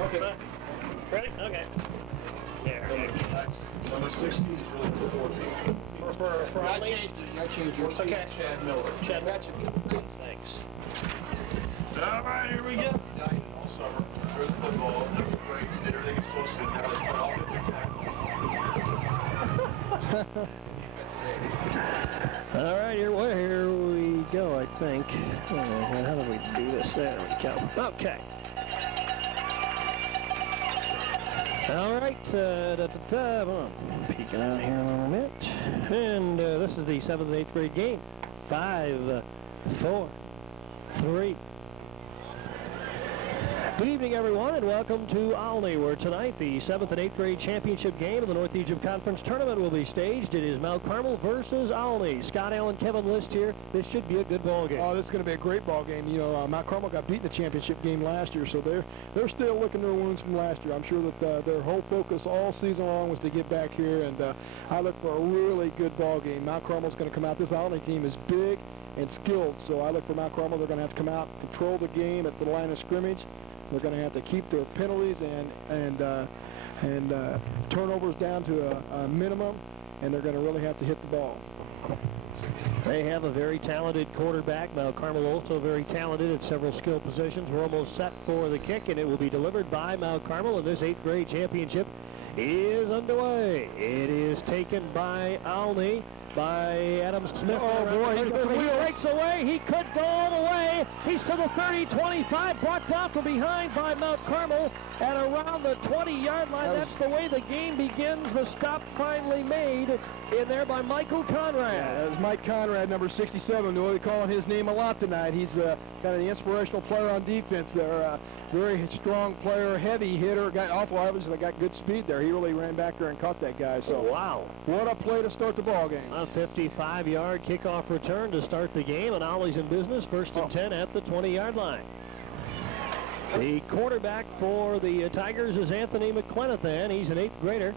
Okay. Ready? Okay. There. Number 60 is really for 14. For I changed yours. Okay. Chad Miller. Chad, that's it. Thanks. All right, here we go. All summer. Through the football, never breaks, did everything it's supposed to do. Now it's all All right, here we go, I think. How do we do this? There we go. Okay. All right, peeking out here a little bit. And this is the 7th and 8th grade game. 5, 4, 3. Good evening, everyone, and welcome to Olney, where tonight the 7th and 8th grade championship game of the North Egypt Conference Tournament will be staged. It is Mount Carmel versus Olney. Scott Allen, Kevin List here. This should be a good ball game. Oh, this is going to be a great ball game. You know, Mount Carmel got beat in the championship game last year, so they're still licking their wounds from last year. I'm sure that their whole focus all season long was to get back here, and I look for a really good ball game. Mount Carmel's going to come out. This Olney team is big and skilled, so I look for Mount Carmel. They're going to have to come out, control the game at the line of scrimmage. They're going to have to keep their penalties and turnovers down to a minimum, and they're going to really have to hit the ball. They have a very talented quarterback. Mount Carmel also very talented at several skill positions. We're almost set for the kick, and it will be delivered by Mount Carmel, and this 8th grade championship is underway. It is taken by Olney, by Adam Smith. Oh, boy, he breaks away. He could go all the way. He's to the 30-25, brought down from behind by Mount Carmel at around the 20-yard line. That's the way the game begins. The stop finally made in there by Michael Conrad. Yeah, that was Mike Conrad, number 67. We'll be calling his name a lot tonight. He's kind of the inspirational player on defense there. Very strong player, heavy hitter, got awful obviously got good speed there. He really ran back there and caught that guy. So wow, what a play to start the ball game. A 55-yard kickoff return to start the game, and Olney's in business, 1st and 10 at the 20-yard line. The quarterback for the Tigers is Anthony McClenathan. He's an 8th grader.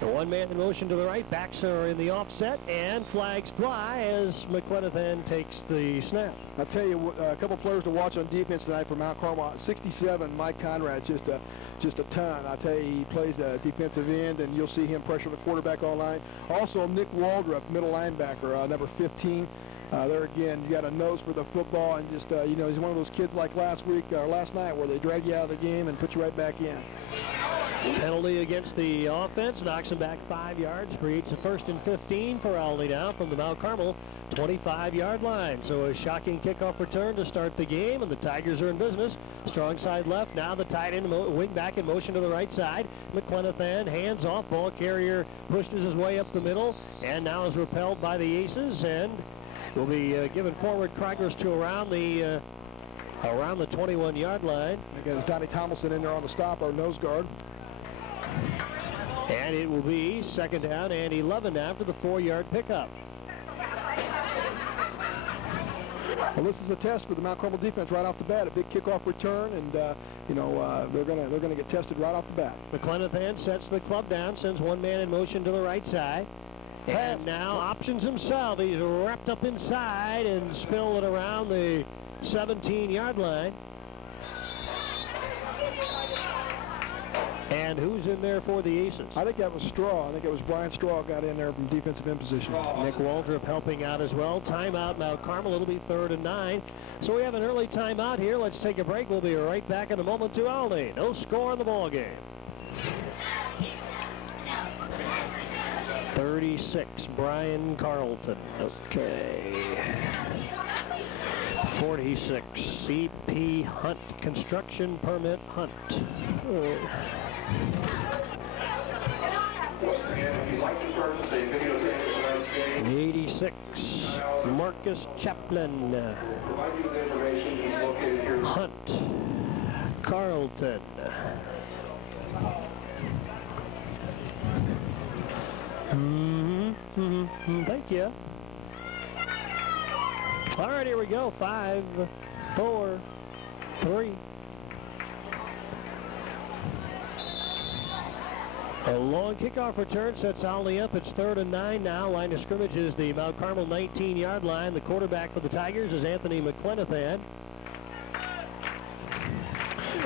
The one man in motion to the right. Backs are in the offset, and flags fly as McClenathan takes the snap. I'll tell you, a couple players to watch on defense tonight for Mount Carmel. 67, Mike Conrad, just a ton. I'll tell you, he plays a defensive end, and you'll see him pressure the quarterback all night. Also, Nick Waldrop, middle linebacker, number 15. There again, you got a nose for the football, and just, you know, he's one of those kids like last night where they drag you out of the game and put you right back in. Penalty against the offense, knocks him back 5 yards, creates a 1st and 15 for Olney now from the Mount Carmel 25-yard line. So a shocking kickoff return to start the game, and the Tigers are in business. Strong side left, now the tight end wing back in motion to the right side. McClenathan hands off, ball carrier pushes his way up the middle, and now is repelled by the Aces, and will be given forward progress to around the 21-yard line. Again, Donnie Tomlinson in there on the stop, our nose guard. And it will be 2nd down and 11 now for the 4-yard pickup. Well, this is a test for the Mount Carmel defense right off the bat. A big kickoff return, and you know, they're gonna get tested right off the bat. McClenathan sets the club down, sends one man in motion to the right side. And now options himself. He's wrapped up inside and spilled it around the 17-yard line. And who's in there for the Aces? I think that was Straw. I think it was Brian Straw got in there from defensive end position. Nick Waldrop helping out as well. Timeout Mount Carmel. It'll be 3rd and 9. So we have an early timeout here. Let's take a break. We'll be right back in a moment to Olney. No score in the ball game. 36, Brian Carlton. Okay. 46, C.P. Hunt, construction permit Hunt. 86, Marcus Chaplin. Hunt, Carlton. Thank you. All right, here we go. 5, 4, 3. A long kickoff return sets Olney up. It's 3rd and 9 now. Line of scrimmage is the Mount Carmel 19-yard line. The quarterback for the Tigers is Anthony McClenathan.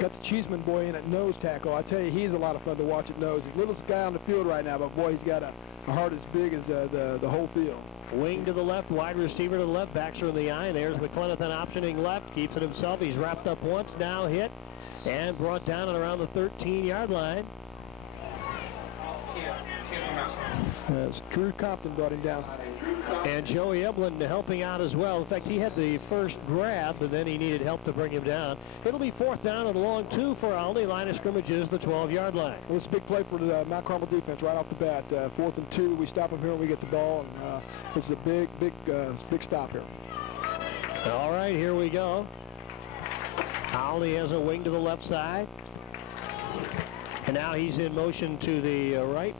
Got the Cheeseman boy in at nose tackle. I tell you, he's a lot of fun to watch at nose. He's the littlest guy on the field right now, but boy, he's got a heart as big as the whole field. Wing to the left, wide receiver to the left, backs her in the eye. There's McClenathan optioning left, keeps it himself. He's wrapped up once, now hit, and brought down at around the 13-yard line. As Drew Compton brought him down. And Joey Eblin helping out as well. In fact, he had the first grab, but then he needed help to bring him down. It'll be 4th down and long 2 for Olney. Line of scrimmage is the 12-yard line. Well, it's a big play for the Mount Carmel defense right off the bat. 4th and 2. We stop them here when we get the ball, and this is a big stop here. All right, here we go. Olney has a wing to the left side. And now he's in motion to the right.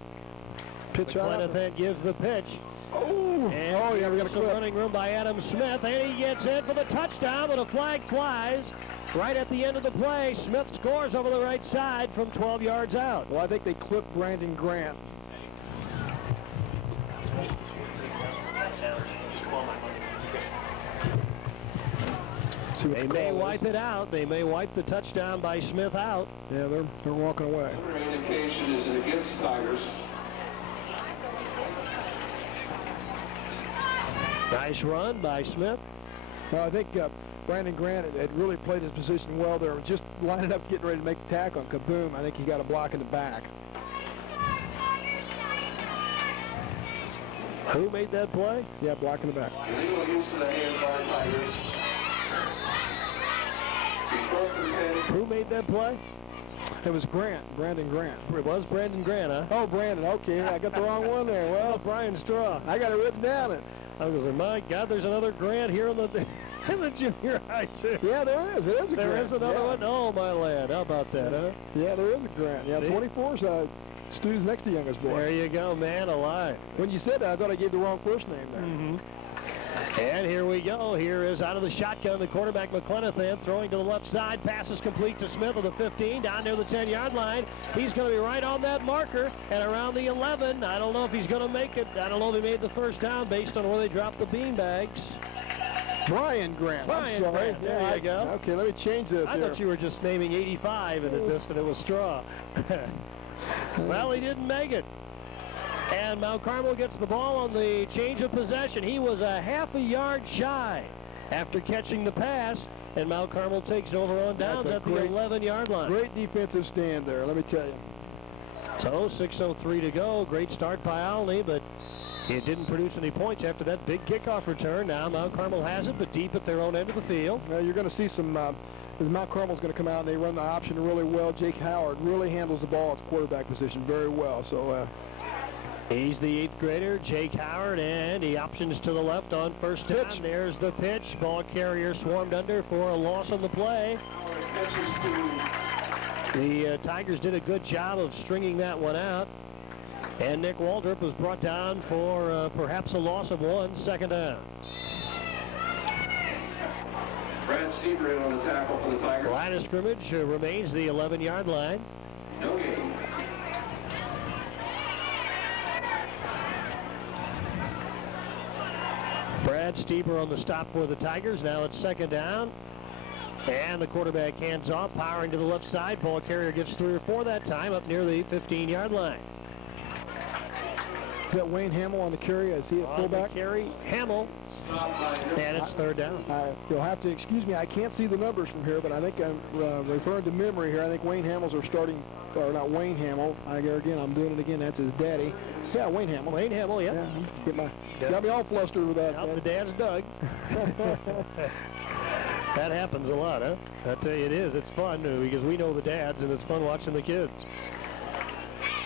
Pitch out. McClenathan gives the pitch. Oh, yeah, we got a some clip. running room by Adam Smith, and he gets in for the touchdown, but a flag flies right at the end of the play. Smith scores over the right side from 12 yards out. Well, I think they clipped Brandon Grant. They may wipe it out. They may wipe the touchdown by Smith out. Yeah, they're walking away. Indication is against the Tigers. Nice run by Smith. Well, I think Brandon Grant had really played his position well there. Just lining up, getting ready to make the tackle, and kaboom, I think he got a block in the back. Who made that play? Yeah, block in the back. Illegal use of the hands by Tigers. Who made that play? It was Brandon Grant. It was Brandon Grant, huh? Oh, Brandon, okay, I got the wrong one there. Well, Brian Straw. I got it written down. I was like, my God, there's another Grant here in the junior high, too. Yeah, there is. It is a Grant. There is another one? Oh, my lad. How about that, huh? Yeah, there is a Grant. Yeah, 24's Stu's next to youngest boy. There you go, man, alive. When you said that, I thought I gave the wrong first name there. Mm-hmm. And here we go. Here is out of the shotgun, the quarterback McClenathan throwing to the left side. Pass is complete to Smith of the 15, down near the 10-yard line. He's going to be right on that marker and around the 11. I don't know if he's going to make it. I don't know if he made the first down based on where they dropped the beanbags. Brian Grant. Brian I'm sorry. Grant. There you go. Okay, let me change this I thought you were just naming 85 in this, and it was Straw. Well, he didn't make it. And Mount Carmel gets the ball on the change of possession. He was a half a yard shy after catching the pass, and Mount Carmel takes over on downs at the 11-yard line. Great defensive stand there, let me tell you. So 6:03 to go. Great start by Olney, but it didn't produce any points after that big kickoff return. Now Mount Carmel has it, but deep at their own end of the field. Now you're going to see some, Mount Carmel's going to come out and they run the option really well. Jake Howard really handles the ball at the quarterback position very well. So he's the 8th grader, Jake Howard, and he options to the left on first down. Pitch. There's the pitch. Ball carrier swarmed under for a loss on the play. The Tigers did a good job of stringing that one out. And Nick Waldrop was brought down for perhaps a loss of 1, second down. Brad Stever in on the tackle for the Tigers. Line of scrimmage remains the 11-yard line. No gain. Brad Stever on the stop for the Tigers. Now it's second down. And the quarterback hands off, powering to the left side. Ball carrier gets 3 or 4 that time up near the 15-yard line. is that Wayne Hamill on the carry? Is he a fullback? Carry Hamill. And it's third down. You'll have to excuse me. I can't see the numbers from here, but I think I'm referring to memory here. I think Wayne Hamill's are starting, or not Wayne Hamill. I'm doing it again. That's his daddy. Yeah, Wayne Hamill. Wayne Hamill, yep. Got me all flustered with that. The dad's Doug. That happens a lot, huh? I tell you it is. It's fun because we know the dads, and it's fun watching the kids.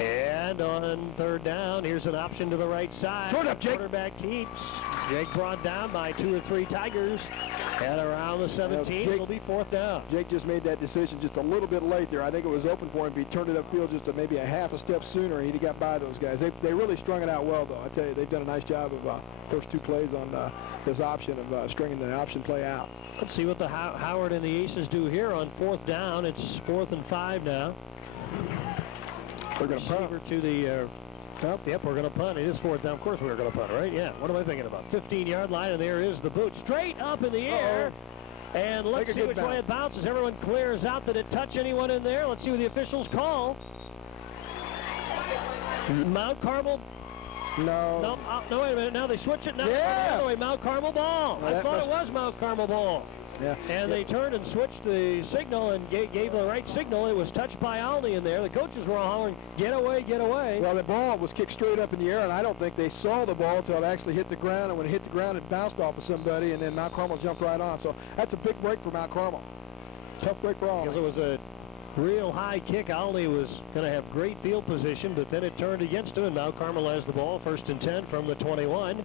And on third down, here's an option to the right side. Throw it up, Jake. Quarterback keeps. Jake brought down by 2 or 3 Tigers. And around the 17, it'll be fourth down. Jake just made that decision just a little bit late there. I think it was open for him. If he turned it upfield just maybe a half a step sooner, he'd have got by those guys. They really strung it out well, though. I tell you, they've done a nice job of first 2 plays on this option of stringing the option play out. Let's see what the Howard and the Aces do here on fourth down. It's 4th and 5 now. We're going to punt. To the yep, we're going to punt. It is fourth down. Of course we're going to punt, right? Yeah. What am I thinking about? 15-yard line, and there is the boot. Straight up in the air. And let's see which way it bounces. Everyone clears out. Did it touch anyone in there? Let's see what the officials call. Mount Carmel. No. No, wait a minute. Now they switch it. Now Yeah. the other way. Mount Carmel ball. Well, I thought it was Mount Carmel ball. Yeah. And they turned and switched the signal and gave the right signal. It was touched by Olney in there. The coaches were all hollering, "Get away, get away." Well, the ball was kicked straight up in the air, and I don't think they saw the ball until it actually hit the ground. And when it hit the ground, it bounced off of somebody, and then Mount Carmel jumped right on. So that's a big break for Mount Carmel. Tough break for Olney. Because it was a real high kick. Olney was going to have great field position, but then it turned against him, and Mount Carmel has the ball. 1st and 10 from the 21.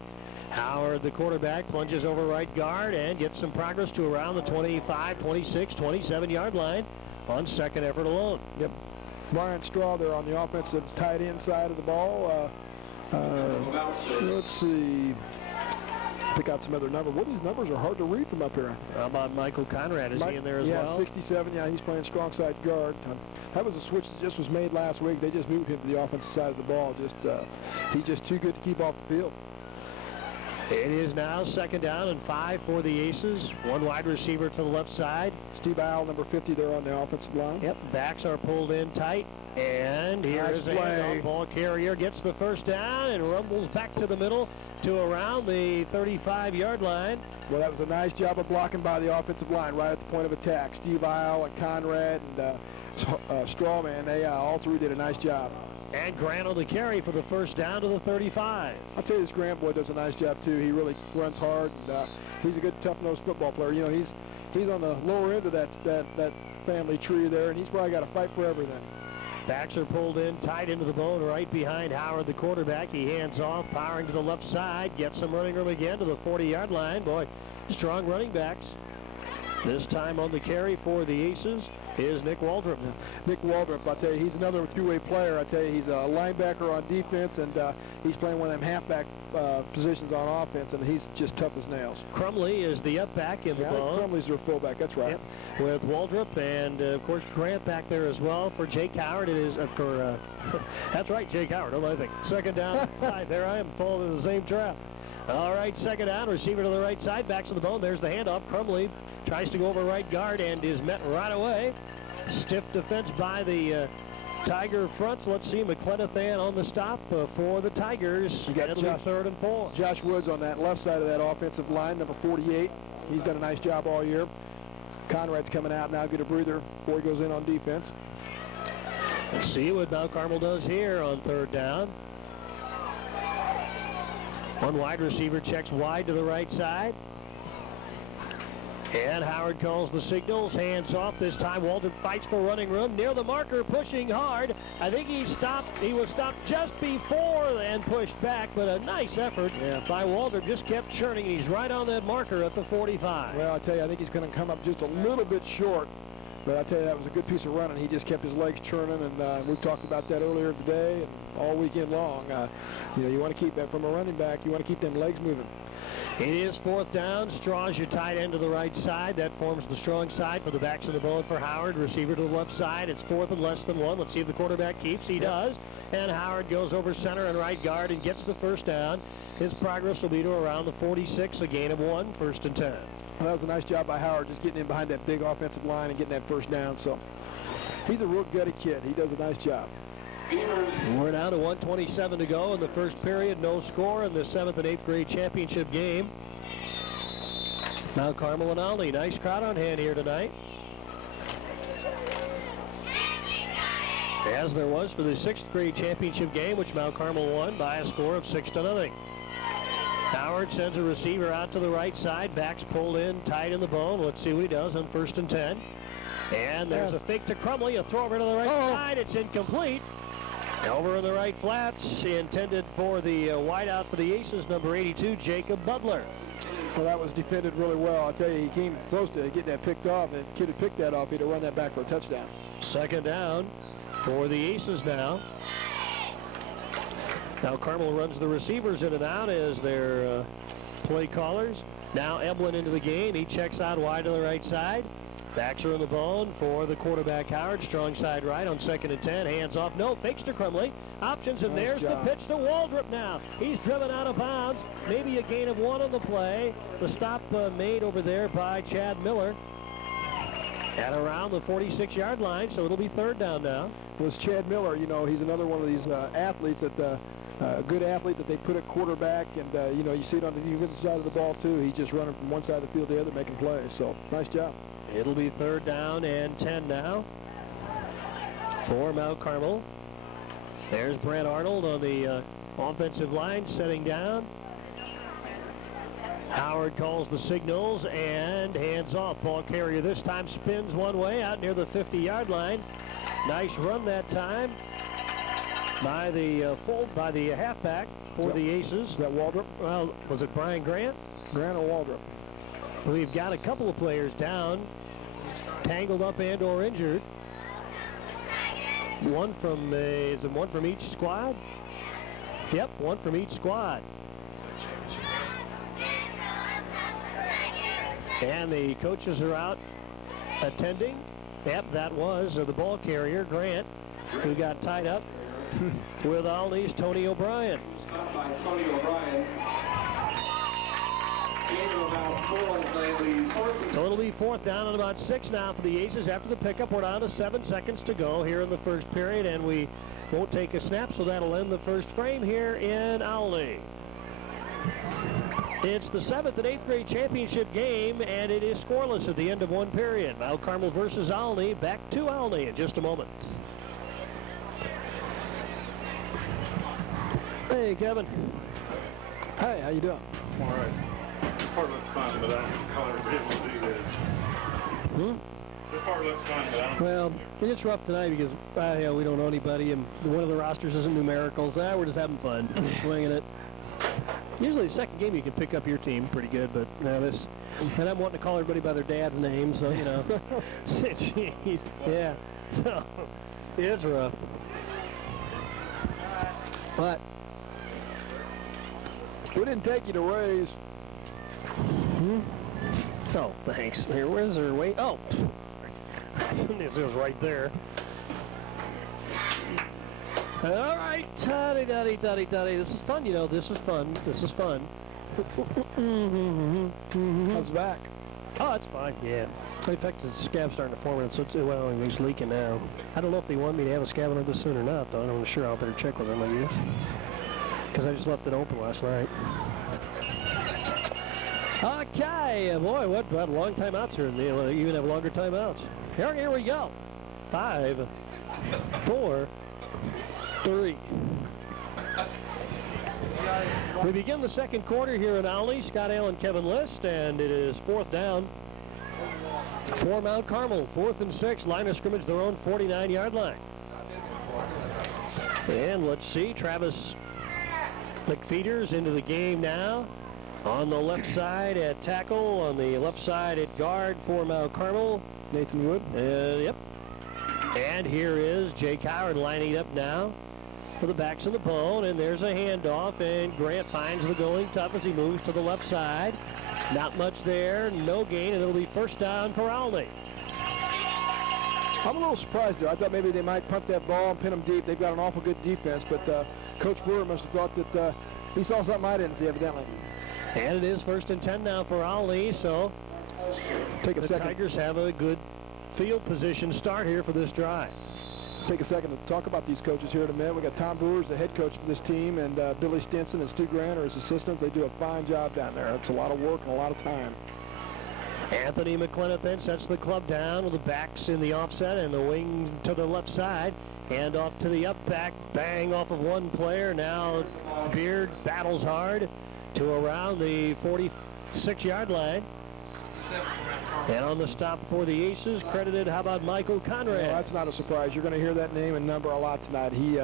Howard, the quarterback, plunges over right guard and gets some progress to around the 25, 26, 27-yard line on second effort alone. Yep. Brian Straw there on the offensive tight end side of the ball. Let's see. Pick out some other numbers. Well, these numbers are hard to read from up here. How about Michael Conrad? Is he in there as yeah, well? 67. Yeah, he's playing strong side guard. That was a switch that just was made last week. They just moved him to the offensive side of the ball. He's just too good to keep off the field. It is now 2nd down and 5 for the Aces. One wide receiver to the left side. Steve Isle, number 50 there on the offensive line. Yep, backs are pulled in tight. And here is a handoff. Ball carrier gets the 1st down and rumbles back to the middle to around the 35-yard line. Well, that was a nice job of blocking by the offensive line right at the point of attack. Steve Isle and Conrad and Strawman, they all three did a nice job. And Grant on the carry for the 1st down to the 35. I'll tell you, this Grant boy does a nice job, too. He really runs hard, and he's a good, tough-nosed football player. You know, he's on the lower end of that family tree there, and he's probably got to fight for everything. Backs are pulled in, tight into the bone, right behind Howard, the quarterback. He hands off, powering to the left side, gets some running room again to the 40-yard line. Boy, strong running backs. This time on the carry for the Aces is Nick Waldrop. Nick Waldrop, I tell you, he's another two-way player. I tell you, he's a linebacker on defense, and he's playing one of them halfback positions on offense, and he's just tough as nails. Crumley is the up back in the ball. Crumley's their fullback, that's right. Yep. With Waldrop and, of course, Grant back there as well. For Jake Howard, it is for, that's right, Jake Howard, I think. 2nd down, 5. There I am, falling in the same trap. All right, 2nd down, receiver to the right side, backs to the bone. There's the handoff. Crumley tries to go over right guard and is met right away. Stiff defense by the Tiger fronts. Let's see McClenathan on the stop for the Tigers. You got 3rd and 4. Josh Woods on that left side of that offensive line, number 48. He's done a nice job all year. Conrad's coming out now, get a breather before he goes in on defense. Let's see what Mount Carmel does here on 3rd down. One wide receiver checks wide to the right side. And Howard calls the signals, hands off this time. Walden fights for running room near the marker, pushing hard. I think he stopped. He was stopped just before and pushed back, but a nice effort by Walden. Just kept churning. He's right on that marker at the 45. Well, I tell you, I think he's going to come up just a little bit short. But I tell you, that was a good piece of running. He just kept his legs churning, and we've talked about that earlier today and all weekend long. You know, you want to keep that from a running back. You want to keep them legs moving. It is 4th down. Straw's your tight end to the right side. That forms the strong side for the backs of the bone for Howard. Receiver to the left side. It's 4th and less than 1. Let's see if the quarterback keeps. He does. And Howard goes over center and right guard and gets the 1st down. His progress will be to around the 46, a gain of 1, 1st and 10. Well, that was a nice job by Howard, just getting in behind that big offensive line and getting that 1st down. So he's a real gutty kid. He does a nice job. We're down to 1:27 to go in the first period. No score in the 7th and 8th grade championship game. Mount Carmel and Olney. Nice crowd on hand here tonight, as there was for the 6th grade championship game, which Mount Carmel won by a score of 6-0. Howard sends a receiver out to the right side. Backs pulled in, tight in the bone. Let's see what he does on 1st and 10. And there's a fake to Crumley. A throw over to the right side. It's incomplete. Over in the right flats, intended for the wideout for the Aces, number 82, Jacob Butler. Well, that was defended really well. I'll tell you, he came close to getting that picked off. And if the kid had picked that off, he'd have run that back for a touchdown. 2nd down for the Aces now. Now Carmel runs the receivers in and out as their play callers. Now Eblin into the game. He checks out wide to the right side. Backs are in the bone for the quarterback, Howard. Strong side right on 2nd and 10. Hands off. No. Fakes to Crumley. Options, and Nice there's job. the pitch to Waldrop now. He's driven out of bounds. Maybe a gain of 1 on the play. The stop made over there by Chad Miller at around the 46-yard line, so it'll be 3rd down now. Was Chad Miller, you know, he's another one of these athletes that a good athlete that they put at quarterback, and you know, you see it on the defensive side of the ball too. He's just running from one side of the field to the other, making plays. So nice job. It'll be 3rd down and 10 now for Mount Carmel. There's Brent Arnold on the offensive line setting down. Howard calls the signals and hands off. Ball carrier this time spins one way out near the 50-yard line. Nice run that time by the halfback for the Aces. Is that Waldrop? Well, was it Brian Grant? Grant or Waldrop? We've got a couple of players down, tangled up and or injured. One from is it one from each squad? Yep, one from each squad. And the coaches are out attending. Yep, that was the ball carrier, Grant, who got tied up with Olney's Tony O'Brien. By Tony O'Brien. So it'll be 4th down and about 6 now for the Aces after the pickup. We're down to 7 seconds to go here in the first period, and we won't take a snap, so that'll end the first frame here in Olney. It's the 7th and 8th grade championship game, and it is scoreless at the end of 1 period. Mount Carmel versus Olney. Back to Olney in just a moment. Hey, Kevin. Hey, how you doing? All right. Part looks fine, but I don't color be able to do this. This part looks fine, but I don't. Well, it's rough tonight because we don't know anybody, and one of the rosters isn't numericals. We're just having fun, winging it. Usually the second game you can pick up your team pretty good, but now this, and I'm wanting to call everybody by their dad's name, so, you know. Jeez. Yeah, so it's rough. But We didn't take you to Ray's. oh, thanks. Here, where's their weight? Oh, this was right there. All right, tuddy. This is fun, you know. This is fun. This is fun. How's back? Oh, it's fine. Yeah. In fact, the scab's starting to form, and so well, it's leaking now. I don't know if they want me to have a scab on this soon or not, though. I'm not sure. I'll better check with them, I guess. Because I just left it open last night. Okay, boy, what long timeouts here. They even have longer timeouts. Here we go. 5, 4, 3. We begin the second quarter here in Olney. Scott Allen, Kevin List, and it is 4th down for Mount Carmel. 4th and 6, line of scrimmage, their own 49-yard line. And let's see, Travis McFeeters into the game now. On the left side at tackle, on the left side at guard for Mount Carmel. Nathan Wood. Yep. And here is Jake Howard lining up now for the backs of the bone, and there's a handoff, and Grant finds the going tough as he moves to the left side. Not much there, no gain, and it'll be 1st down for Olney. I'm a little surprised there. I thought maybe they might punt that ball and pin them deep. They've got an awful good defense, but Coach Brewer must have thought that he saw something I didn't see, evidently. And it is 1st and 10 now for Olney, so Take a the second. Tigers have a good field position start here for this drive. Take a second to talk about these coaches here in a minute. We got Tom Brewers, the head coach for this team, and Billy Stinson and Stu Grant are his assistants. They do a fine job down there. It's a lot of work and a lot of time. Anthony McClellan then sets the club down with the backs in the offset and the wing to the left side. Hand off to the up back, bang off of one player. Now Beard battles hard to around the 46-yard line. And on the stop for the Aces, credited, how about Michael Conrad? Well, that's not a surprise. You're going to hear that name and number a lot tonight. He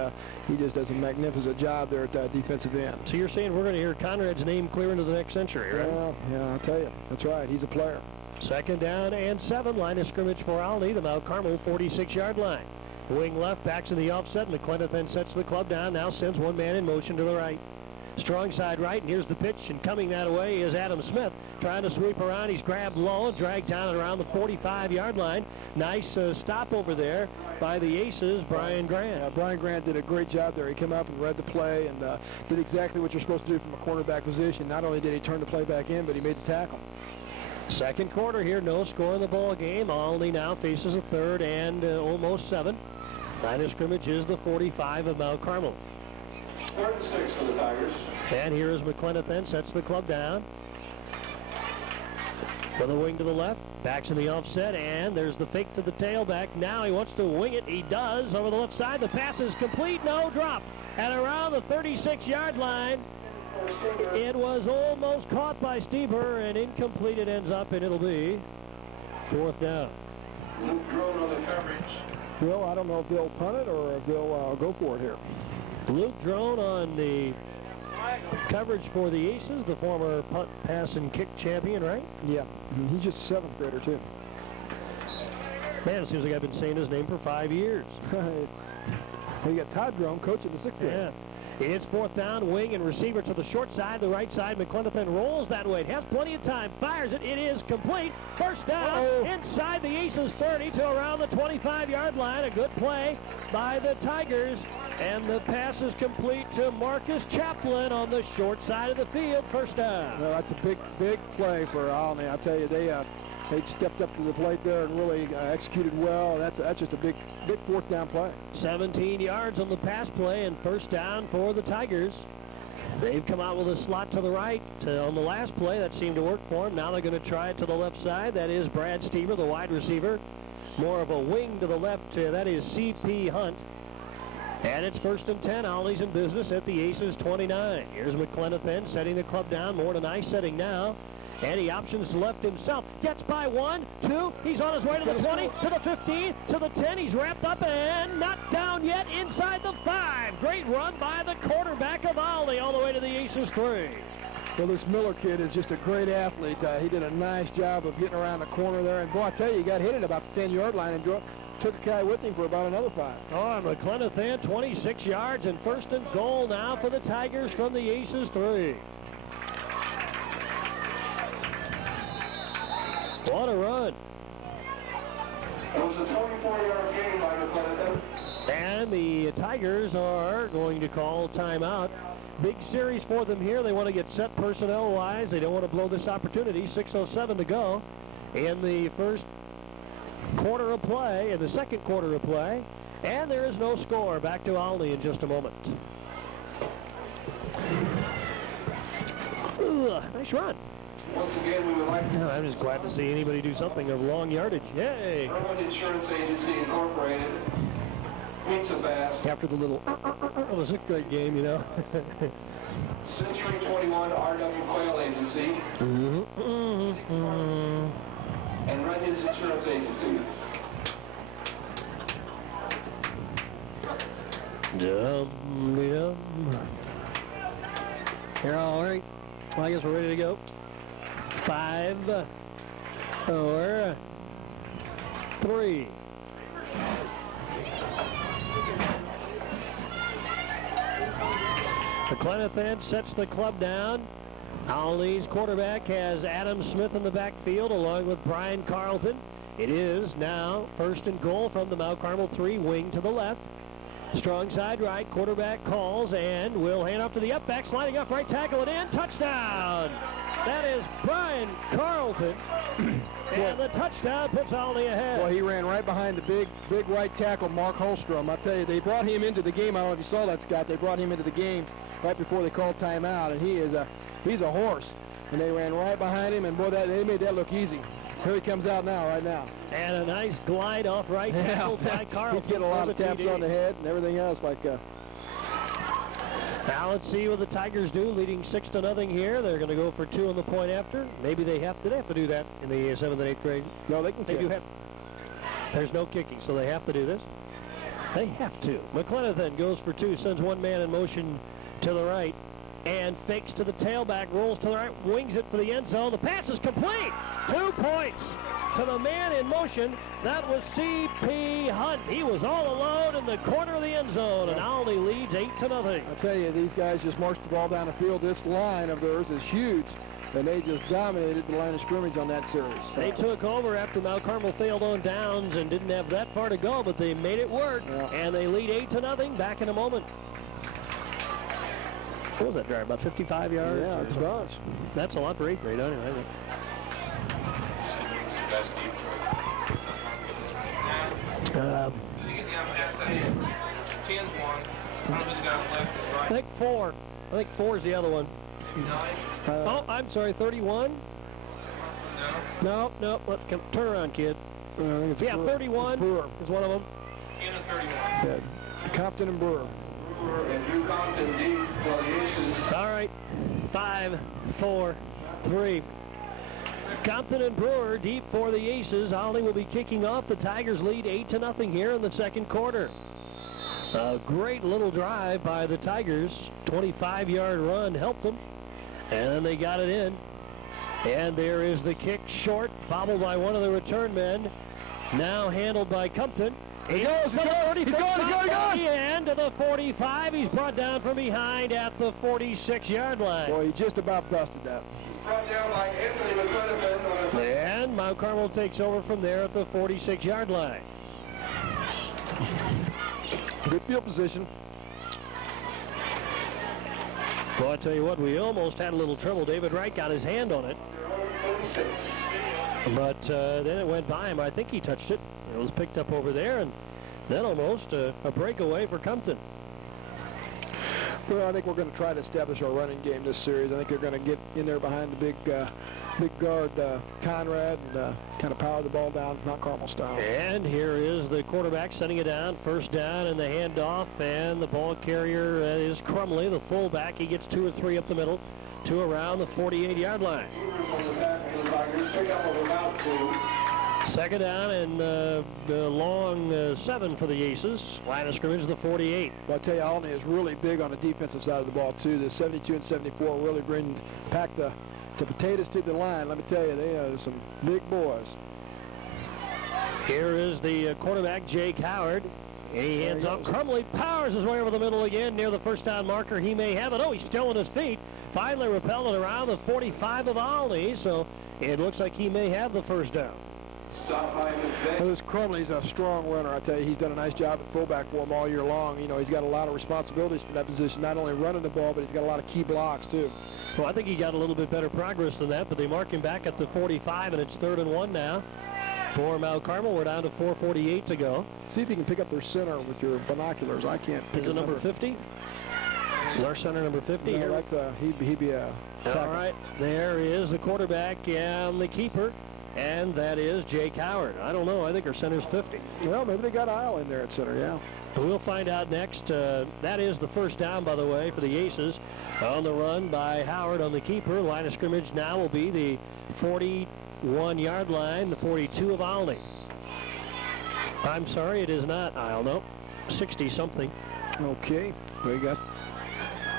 just does a magnificent job there at that defensive end. So you're saying we're going to hear Conrad's name clear into the next century, right? Well, yeah, I'll tell you. That's right. He's a player. 2nd down and 7, line of scrimmage for Olney, the Mount Carmel 46-yard line. Wing left, backs in the offset, and McClellan then sets the club down, now sends one man in motion to the right. Strong side right, and here's the pitch, and coming that way is Adam Smith. Trying to sweep around. He's grabbed low, dragged down and around the 45-yard line. Nice stop over there by the Aces, Brian Grant. Brian Grant did a great job there. He came up and read the play and did exactly what you're supposed to do from a cornerback position. Not only did he turn the play back in, but he made the tackle. Second quarter here, no score in the ball game. Olney now faces a third and almost 7. Line of scrimmage is the 45 of Mount Carmel. 3rd and 6 for the Tigers. And here is McClendon then, sets the club down. With a wing to the left, backs in the offset, and there's the fake to the tailback. Now he wants to wing it. He does over the left side. The pass is complete, no drop. And around the 36-yard line, it was almost caught by Stever, and incomplete it ends up, and it'll be 4th down. Luke Drone on the coverage. Well, I don't know if they'll punt it or if they'll go for it here. Luke Drone on the coverage for the Aces, the former punt, pass, and kick champion, right? Yeah, he's just a 7th grader, too. Man, it seems like I've been saying his name for 5 years. We got Todd Drone coaching the 6th grade. Yeah. It's 4th down, wing and receiver to the short side, the right side. McClendon rolls that way. It has plenty of time, fires it. It is complete. First down inside the Aces 30 to around the 25-yard line. A good play by the Tigers. And the pass is complete to Marcus Chaplin on the short side of the field. First down. Well, that's a big play for Olney. I tell you, they stepped up to the plate there and really executed well. That's just a big 4th down play. 17 yards on the pass play and first down for the Tigers. They've come out with a slot to the right on the last play. That seemed to work for them. Now they're going to try it to the left side. That is Brad Stever, the wide receiver. More of a wing to the left. That is C.P. Hunt. And it's 1st and 10. Olney's in business at the Aces 29. Here's McClendon then setting the club down. More than nice setting now. And he options to left himself. Gets by 1, 2. He's on his way to the 20, to the 15, to the 10. He's wrapped up and not down yet inside the 5. Great run by the quarterback of Olney all the way to the Aces 3. Well, this Miller kid is just a great athlete. He did a nice job of getting around the corner there. And, boy, I tell you, he got hit at about the 10-yard line and took a guy with him for about another 5. Oh, McClendon 26 yards and 1st and goal now for the Tigers from the Aces 3. What a run. It was a 24-yard gain by McClendon. And the Tigers are going to call timeout. Big series for them here. They want to get set personnel-wise. They don't want to blow this opportunity. 6:07 to go in the first quarter of play, in the second quarter of play. And there is no score. Back to Olney in just a moment. Nice run. Once again, we would like to... I'm just glad to see anybody do something of long yardage. Yay! Irwin Insurance Agency Incorporated meets a fast. After the little of a 6th grade game, you know. Century 21 R.W. Quayle Agency and Runion's Insurance Agency. You're all right. Well, I guess we're ready to go. 5, 4, 3. McClendon sets the club down. Olney's quarterback has Adam Smith in the backfield along with Brian Carlton. It is now 1st and goal from the Mount Carmel 3, wing to the left. Strong side right, quarterback calls and will hand off to the up back, sliding up right tackle and in, touchdown! That is Brian Carlton, and the touchdown puts Olney ahead. Well, he ran right behind the big right tackle, Mark Holstrom. I tell you, they brought him into the game. I don't know if you saw that, Scott. They brought him into the game right before they called timeout, and he's a horse. And they ran right behind him, and boy, they made that look easy. Here he comes out now, right now. And a nice glide off right tackle by Carlton. He's getting a lot of taps on the head and everything else like Now let's see what the Tigers do, leading 6-0 here. They're going to go for 2 on the point after. Maybe they have to do that in the 7th and 8th grade. No, they can. They do have. There's no kicking, so they have to do this. They have to. McClendon then goes for 2, sends one man in motion to the right, and fakes to the tailback, rolls to the right, wings it for the end zone. The pass is complete. 2 points to the man in motion. That was C.P. Hunt. He was all alone in the corner of the end zone, and Olney leads 8-0. I tell you, these guys just marched the ball down the field. This line of theirs is huge, and they just dominated the line of scrimmage on that series. They took over after Mount Carmel failed on downs and didn't have that far to go, but they made it work, and they lead 8-0. Back in a moment. What was that drive, about 55 yards? Yeah, it's a bunch. That's a lot for 8th grade, anyway. I think 4. I think 4 is the other one. Oh, I'm sorry, 31? No. Turn around, kid. Yeah, 31 is one of them. Yeah, Compton and Brewer. And Drew Compton deep for the Aces. All right, 5, 4, 3. Compton and Brewer deep for the Aces. Olney will be kicking off. The Tigers lead 8-0 here in the second quarter. A great little drive by the Tigers. 25-yard run helped them. And then they got it in. And there is the kick short, bobbled by one of the return men. Now handled by Compton. He goes, he's going! And to the 45. He's brought down from behind at the 46-yard line. Boy, he just about busted that. Brought down by Anthony McClennan. And Mount Carmel takes over from there at the 46-yard line. Good field position. Well, I tell you what, we almost had a little trouble. David Wright got his hand on it. But then it went by him. I think he touched it. It was picked up over there, and then almost a breakaway for Compton. Well, I think we're going to try to establish our running game this series. I think they're going to get in there behind the big guard Conrad and kind of power the ball down Mount Carmel style. And here is the quarterback setting it down. First down and the handoff, and the ball carrier is Crumley, the fullback. He gets 2 or 3 up the middle, 2 around the 48-yard line. Second down and the long 7 for the Aces. Line of scrimmage, the 48. Well, I tell you, Olney is really big on the defensive side of the ball, too. The 72 and 74 really pack the potatoes to the line. Let me tell you, they are some big boys. Here is the quarterback, Jake Howard. He hands off. Crumley powers his way over the middle again near the first down marker. He may have it. Oh, he's still on his feet. Finally repelled it around the 45 of Olney, so it looks like he may have the first down. Well, this Crumley's a strong runner. I tell you, he's done a nice job at fullback for him all year long. You know, he's got a lot of responsibilities for that position, not only running the ball, but he's got a lot of key blocks, too. Well, I think he got a little bit better progress than that, but they mark him back at the 45, and it's 3rd and 1 now. For Mount Carmel, we're down to 4:48 to go. See if you can pick up their center with your binoculars. I can't. Is it number 50? Is our center number 50 no, here? That's he'd be a. All right, there is the quarterback and the keeper, and that is Jake Howard. I don't know. I think our center's 50. Well, maybe they got Isle in there at center. Yeah. We'll find out next. That is the first down, by the way, for the Aces. On the run by Howard on the keeper. Line of scrimmage now will be the 41-yard line, the 42 of Olney. I'm sorry, it is not Isle. No, 60-something. Okay, we got.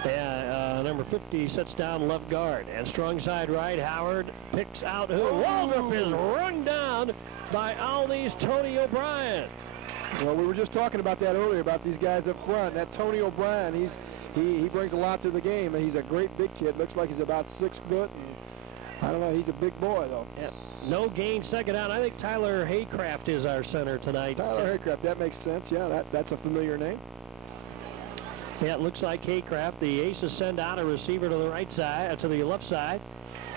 Yeah, number 50 sets down left guard. And strong side right, Howard picks out who? Waldrop is run down by Olney's Tony O'Brien. Well, we were just talking about that earlier, about these guys up front. That Tony O'Brien, he brings a lot to the game. He's a great big kid. Looks like he's about 6 foot. And I don't know, he's a big boy, though. Yeah. No gain, second down. I think Tyler Haycraft is our center tonight. Tyler Haycraft, that makes sense. Yeah, that's a familiar name. Yeah, it looks like Haycraft. The Aces send out a receiver to the right side, to the left side.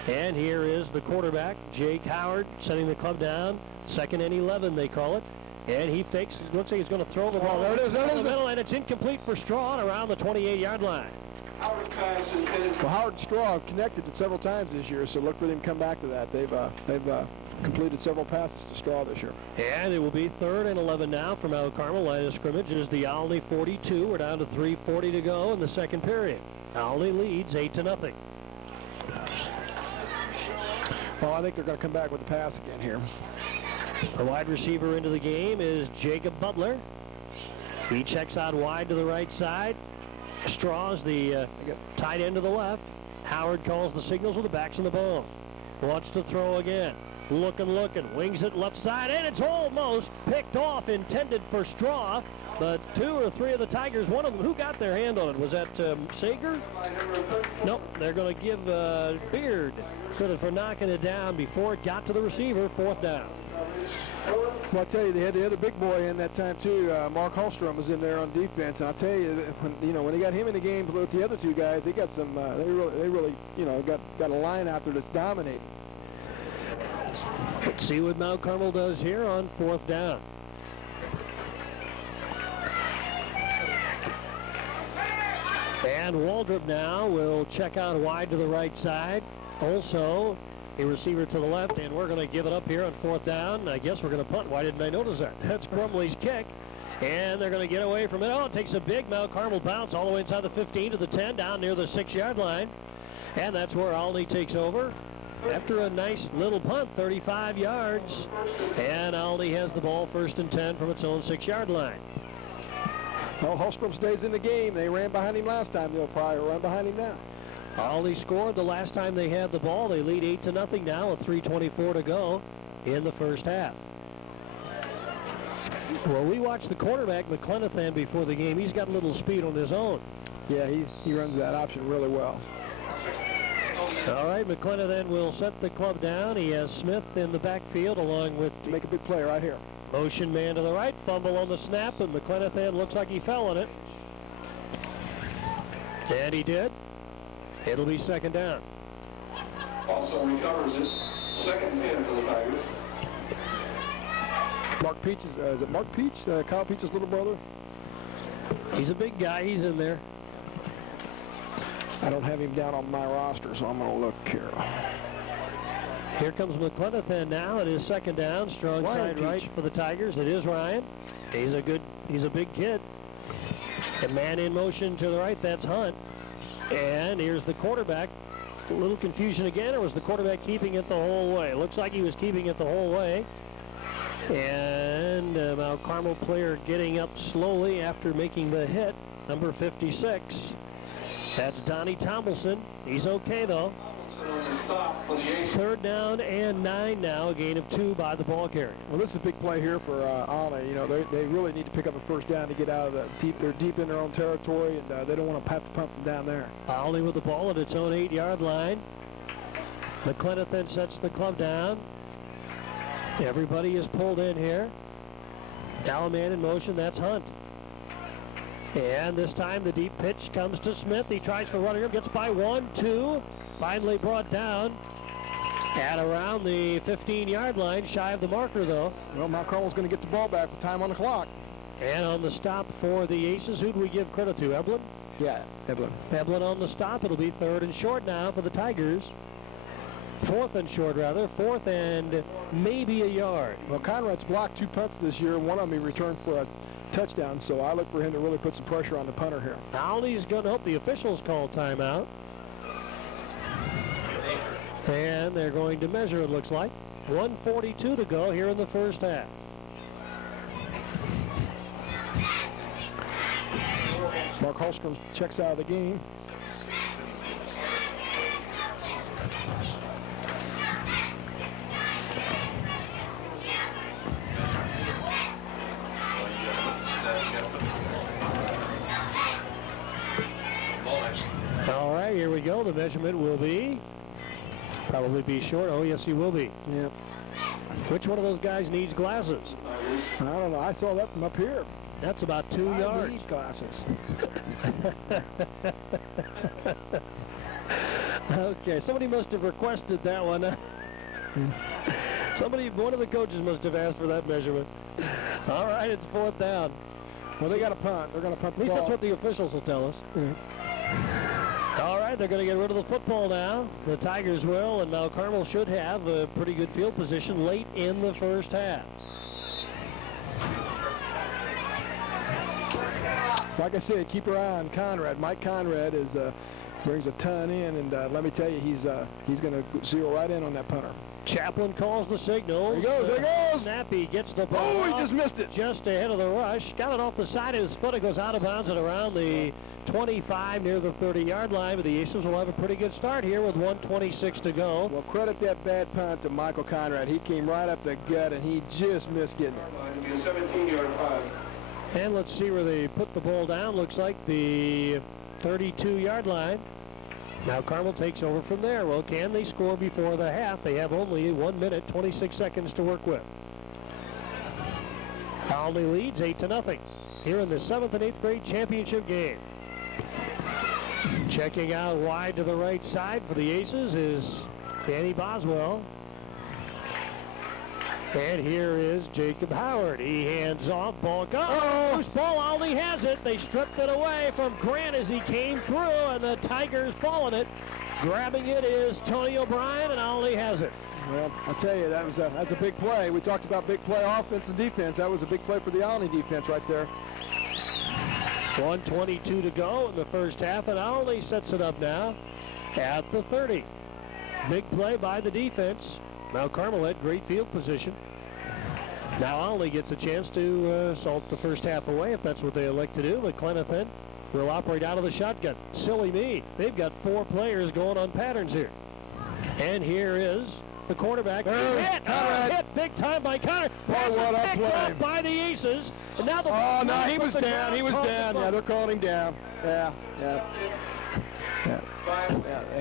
And here is the quarterback, Jake Howard, sending the club down. 2nd and 11, they call it. And he fakes. Looks like he's going to throw the ball. There it is. There it in is. the middle, and it's incomplete for Strawn around the 28-yard line. Well, Howard and Straw have connected it several times this year, so look for them to come back to that. They've completed several passes to Straw this year. And it will be 3rd and 11 now from Mount Carmel. Line of scrimmage is the Olney 42. We're down to 3:40 to go in the second period. Olney leads 8-0. Well, I think they're going to come back with the pass again here. The wide receiver into the game is Jacob Butler. He checks out wide to the right side. Straws the tight end to the left. Howard calls the signals with the backs in the ball. Wants to throw again. looking, wings it left side, and it's almost picked off, intended for Straw. But 2 or 3 of the Tigers, one of them, who got their hand on it? Was that Sager? Nope, they're going to give Beard credit for knocking it down before it got to the receiver. 4th down. Well, I tell you, they had the other big boy in that time too. Mark Hallstrom was in there on defense, and I'll tell you, when they got him in the game with the other 2 guys, they got some. They really, got a line out there that's dominating. Let's see what Mount Carmel does here on 4th down. And Waldrop now will check out wide to the right side. Also, a receiver to the left, and we're going to give it up here on 4th down. I guess we're going to punt. Why didn't I notice that? That's Brumley's kick, and they're going to get away from it. Oh, it takes a big Mount Carmel bounce all the way inside the 15 to the 10, down near the 6-yard line. And that's where Olney takes over after a nice little punt, 35 yards. And Olney has the ball 1st and 10 from its own 6-yard line. Well, Hallstrom stays in the game. They ran behind him last time. They'll probably run behind him now. Olney scored the last time they had the ball. They lead 8-0 now with 3:24 to go in the first half. Well, we watched the quarterback, McClenathan, before the game. He's got a little speed on his own. Yeah, he runs that option really well. All right, McClenathan will set the club down. He has Smith in the backfield along with... Make a big play right here. Motion man to the right, fumble on the snap, and McClenathan looks like he fell on it. And he did. It'll be 2nd down. Also recovers it. 2nd and 10 for the Tigers. Mark Peach is it Mark Peach? Kyle Peach's little brother? He's a big guy. He's in there. I don't have him down on my roster, so I'm going to look here. Here comes McClenathan now. It is 2nd down. Strong Ryan side Peach. right for the Tigers. It is Ryan. He's a big kid. A man in motion to the right. That's Hunt. And here's the quarterback. A little confusion again, or was the quarterback keeping it the whole way? Looks like he was keeping it the whole way. And Mount Carmel player getting up slowly after making the hit, number 56. That's Donnie Tomlinson. He's okay, though. 3rd down and 9 now, a gain of 2 by the ball carrier. Well, this is a big play here for Olney. They really need to pick up a 1st down to get out of the deep. They're deep in their own territory, and they don't want to have to pump them down there. Olney with the ball at its own 8-yard line. McClenathan sets the club down. Everybody is pulled in here. Now a man in motion, that's Hunt. And this time the deep pitch comes to Smith. He tries for running room, gets by 1, 2. Finally brought down at around the 15-yard line, shy of the marker, though. Well, Mount Carmel's going to get the ball back with time on the clock. And on the stop for the Aces, who do we give credit to, Eblin? Yeah, Eblin. Eblin on the stop. It'll be 3rd and short now for the Tigers. 4th and short, rather. 4th and maybe a yard. Well, Conrad's blocked 2 punts this year, and one of them he returned for a touchdown, so I look for him to really put some pressure on the punter here. Olney's going to hope the officials call timeout. And they're going to measure, it looks like. 1:42 to go here in the first half. Mark Hallstrom checks out of the game. All right, here we go. The measurement will be, probably be short. Oh, yes, he will be. Yeah. Which one of those guys needs glasses? I don't know. I saw that from up here. That's about 2 yards. I need glasses. Okay, somebody must have requested that one. One of the coaches must have asked for that measurement. All right, it's 4th down. Well, they got a punt. They're going to punt At the least ball. that's what the officials will tell us. All right, they're going to get rid of the football now. The Tigers will, and Mount Carmel should have a pretty good field position late in the first half. Like I said, keep your eye on Conrad. Mike Conrad is brings a ton in, and let me tell you, he's going to zero right in on that punter. Chaplin calls the signal. There he goes, there he goes! Snappy gets the ball. Oh, he just missed it. Just ahead of the rush. Got it off the side of his foot. It goes out of bounds and around the 25 near the 30-yard line. But the Aces will have a pretty good start here with 1:26 to go. Well, credit that bad punt to Michael Conrad. He came right up the gut, and he just missed getting it. It'll be a 17-yard punt. And let's see where they put the ball down. Looks like the 32-yard line. Now Carmel takes over from there. Well, can they score before the half? They have only 1 minute, 26 seconds to work with. Olney leads 8-0 here in the 7th and 8th grade championship game. Checking out wide to the right side for the Aces is Danny Boswell. And here is Jacob Howard. He hands off. Ball goes. Loose ball. Olney has it. They stripped it away from Grant as he came through, and the Tigers falling it. Grabbing it is Tony O'Brien, and Olney has it. Well, I'll tell you, that's a big play. We talked about big play offense and defense. That was a big play for the Olney defense right there. 1:22 to go in the first half, and Olney sets it up now at the 30. Big play by the defense. Mount Carmel had great field position. Now Olney gets a chance to salt the first half away if that's what they elect to do. But Clenathan will operate out of the shotgun. Silly me. They've got 4 players going on patterns here. And here is the quarterback. Hit big time by Connor. Oh, what a picked play. up by the Aces. And now the Oh, no, he was down. He was down. Yeah, they're calling him down. Yeah.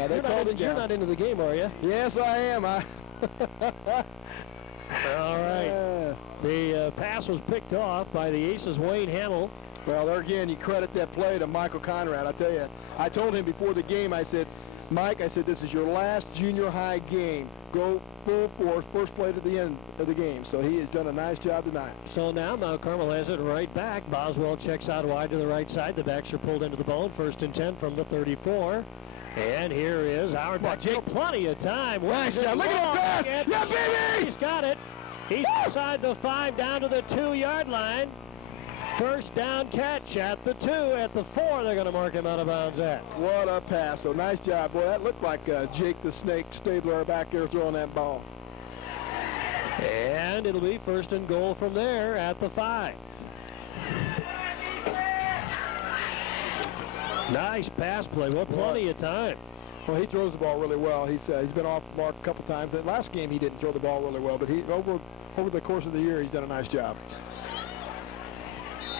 They called him You're down. not into the game, are you? Yes, I am. All right. The pass was picked off by the Aces' Wayne Hamill. Well, there again, you credit that play to Michael Conrad. I tell you, I told him before the game, I said, Mike, I said, this is your last junior high game. Go full force, first play to the end of the game. So he has done a nice job tonight. So now Mount Carmel has it right back. Boswell checks out wide to the right side. The backs are pulled into the bone. 1st and 10 from the 34. And here is Howard. Still plenty of time. Nice job. Look at that pass. Yeah, baby! He's got it. He's inside the 5 down to the 2-yard line. First down catch at the 2. At the 4, they're going to mark him out of bounds at. What a pass. So nice job. Boy, that looked like Jake the Snake Stabler back there throwing that ball. And it'll be 1st and goal from there at the 5. Nice pass play. Well, plenty of time. Well, he throws the ball really well. He's been off the mark a couple times. That last game he didn't throw the ball really well, but he over the course of the year he's done a nice job.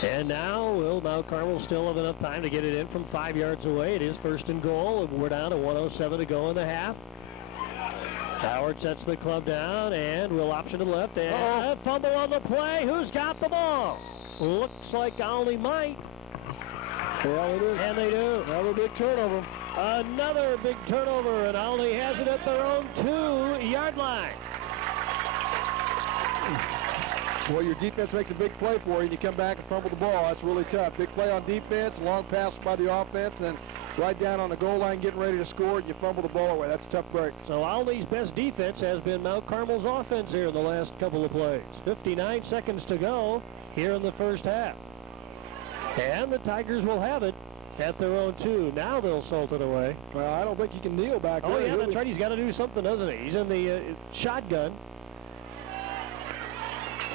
And now, will Mount Carmel still have enough time to get it in from 5 yards away? It is 1st and goal. We're down to 1:07 to go in the half. Howard sets the club down and will option to the left. And a fumble on the play. Who's got the ball? Looks like Olney might. Yeah, they do. And they do. Another big turnover. Another big turnover, and Olney has it at their own 2-yard line. Well, your defense makes a big play for you, and you come back and fumble the ball. That's really tough. Big play on defense, long pass by the offense, and right down on the goal line getting ready to score, and you fumble the ball away. That's a tough break. So Olney's best defense has been Mount Carmel's offense here in the last couple of plays. 59 seconds to go here in the first half. And the Tigers will have it at their own 2. Now they'll salt it away. Well, I don't think you can kneel back there. Oh, yeah, really. that's right. He's got to do something, doesn't he? He's in the shotgun.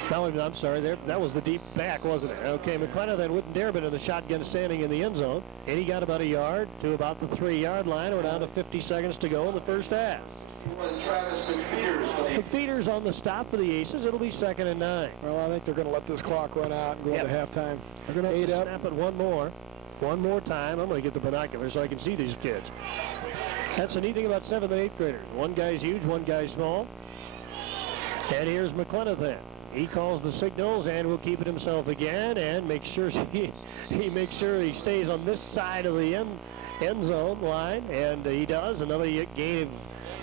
No, I'm sorry. That was the deep back, wasn't it? Okay, McClenaghan then wouldn't dare been in the shotgun standing in the end zone. And he got about a yard to about the 3-yard line. We're down to 50 seconds to go in the first half. McFeeder's on the stop for the Aces. It'll be 2nd and 9. Well, I think they're going to let this clock run out and go into halftime. They're going to snap it one more time. I'm going to get the binoculars so I can see these kids. That's the neat thing about 7th and 8th graders. One guy's huge, one guy's small. And here's McClenaghan. He calls the signals and will keep it himself again and make sure he makes sure he stays on this side of the end zone line, and he does. Another gain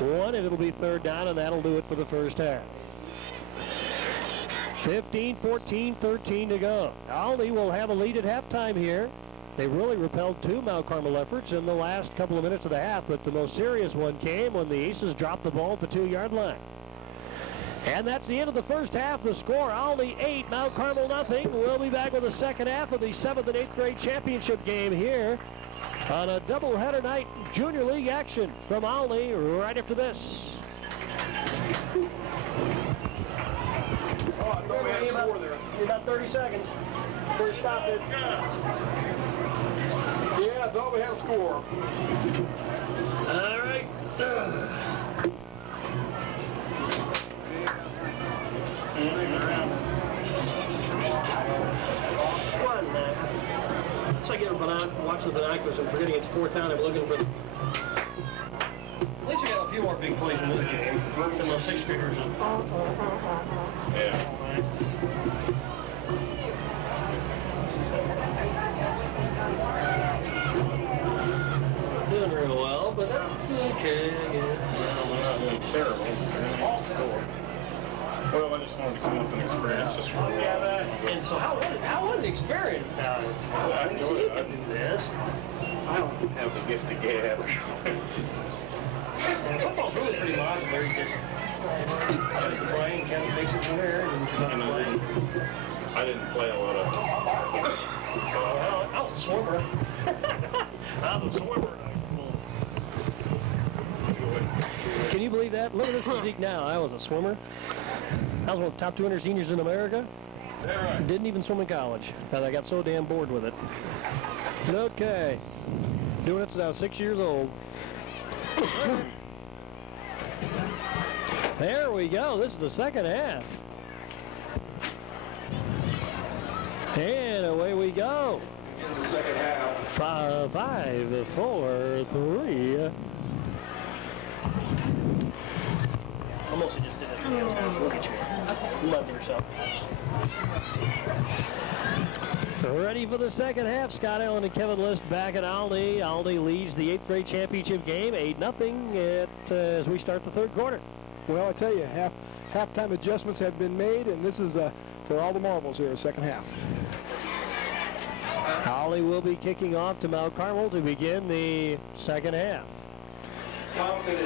of 1, and it'll be 3rd down, and that'll do it for the first half. 15, 14, 13 to go. Olney will have a lead at halftime here. They really repelled 2 Mount Carmel efforts in the last couple of minutes of the half, but the most serious one came when the Aces dropped the ball at the 2-yard line. And that's the end of the first half. The score, Olney 8, Mount Carmel nothing. We'll be back with the second half of the 7th and 8th grade championship game here on a doubleheader night junior league action from Olney right after this. About 30 seconds before you stop it. Yeah, I thought we had a score. All right. It's like watching the binoculars and forgetting it's fourth down. I'm looking for. At least we got a few more big plays in this game than the six figures. Yeah. Doing real well, but that's okay. Well, we're not doing terrible. Well, I just wanted to come up and experience this for a while. And so how was the experience? Now, I see enjoyed you it. can do this. I don't have the gift of gab. And football's really pretty awesome. Very just Kevin Bryan, Kevin takes it from there, and I didn't play a lot of. I was a swimmer. I was a swimmer. Can you believe that? Look at this physique now. I was a swimmer. I was one of the top 200 seniors in America. Right. Didn't even swim in college. And I got so damn bored with it. Okay. Doing it since I was 6 years old. There we go. This is the second half. And away we go. In the second half. 5, 4, 3. Almost just did it. Look at you. Love yourself. Ready for the second half. Scott Allen and Kevin List back at Olney. Olney leads the 8th grade championship game 8-0 as we start the third quarter. Well, I tell you, halftime adjustments have been made, and this is for all the marbles here, second half. Olney will be kicking off to Mount Carmel to begin the second half.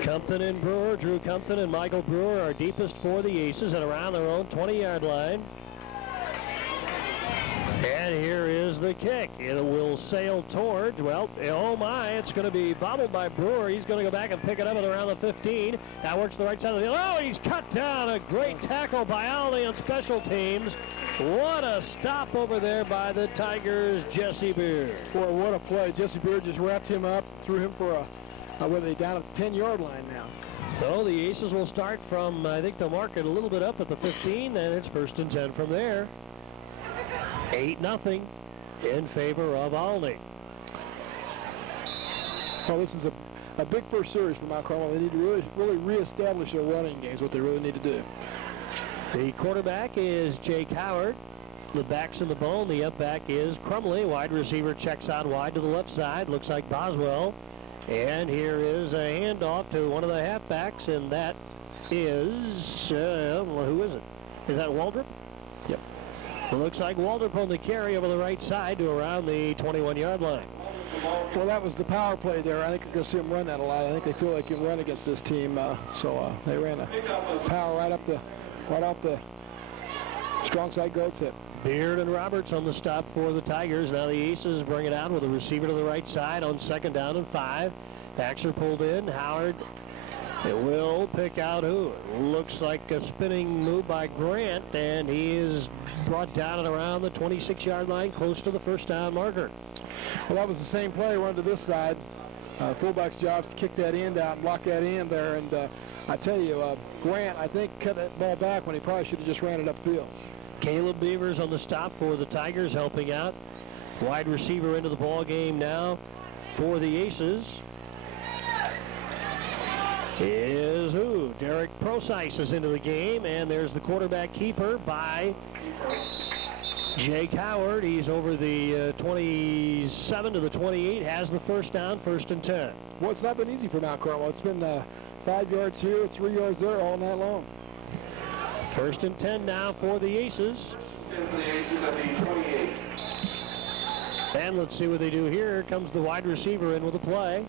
Compton and Brewer, Drew Compton and Michael Brewer are deepest for the Aces at around their own 20-yard line. And here is the kick. It will sail towards, well, oh my, it's going to be bobbled by Brewer. He's going to go back and pick it up at around the 15. Now works the right side of the field. Oh, he's cut down. A great tackle by Olney on special teams. What a stop over there by the Tigers' Jesse Beard. Boy, what a play. Jesse Beard just wrapped him up, threw him for a, where they down at the 10-yard line now. So the Aces will start from, I think they'll mark it a little bit up at the 15, and it's 1st and 10 from there. 8-0 in favor of Olney. Well, this is a big first series for Mount Carmel. They need to really reestablish their running games, what they really need to do. The quarterback is Jake Howard. The back's in the bone. The up back is Crumley. Wide receiver checks out wide to the left side. Looks like Boswell. And here is a handoff to one of the halfbacks, and that is, who is it? Is that Waldrop? Yep. It looks like Waldrop on the carry over the right side to around the 21-yard line. Well, that was the power play there. I think you're going to see them run that a lot. I think they feel they can run against this team, so they ran a power right off the strong side go tip. Beard and Roberts on the stop for the Tigers. Now the Aces bring it out with a receiver to the right side on 2nd down and 5. Backs are pulled in. Howard, it will pick out who? It looks like a spinning move by Grant, and he is brought down at around the 26-yard line, close to the 1st down marker. Well, that was the same play run to this side. Fullback's job is to kick that end out and block that end there, and I tell you, Grant, I think, cut that ball back when he probably should have just ran it upfield. Caleb Beavers on the stop for the Tigers, helping out. Wide receiver into the ball game now for the Aces is who? Derek Procyse is into the game, and there's the quarterback keeper by Jake Howard. He's over the 27 to the 28, has the 1st down, 1st and 10. Well, it's not been easy for Mount Carmel. It's been 5 yards here, 3 yards there all night long. 1st and 10 now for the Aces. For the Aces at the 28. And let's see what they do here. Here comes the wide receiver in with a play.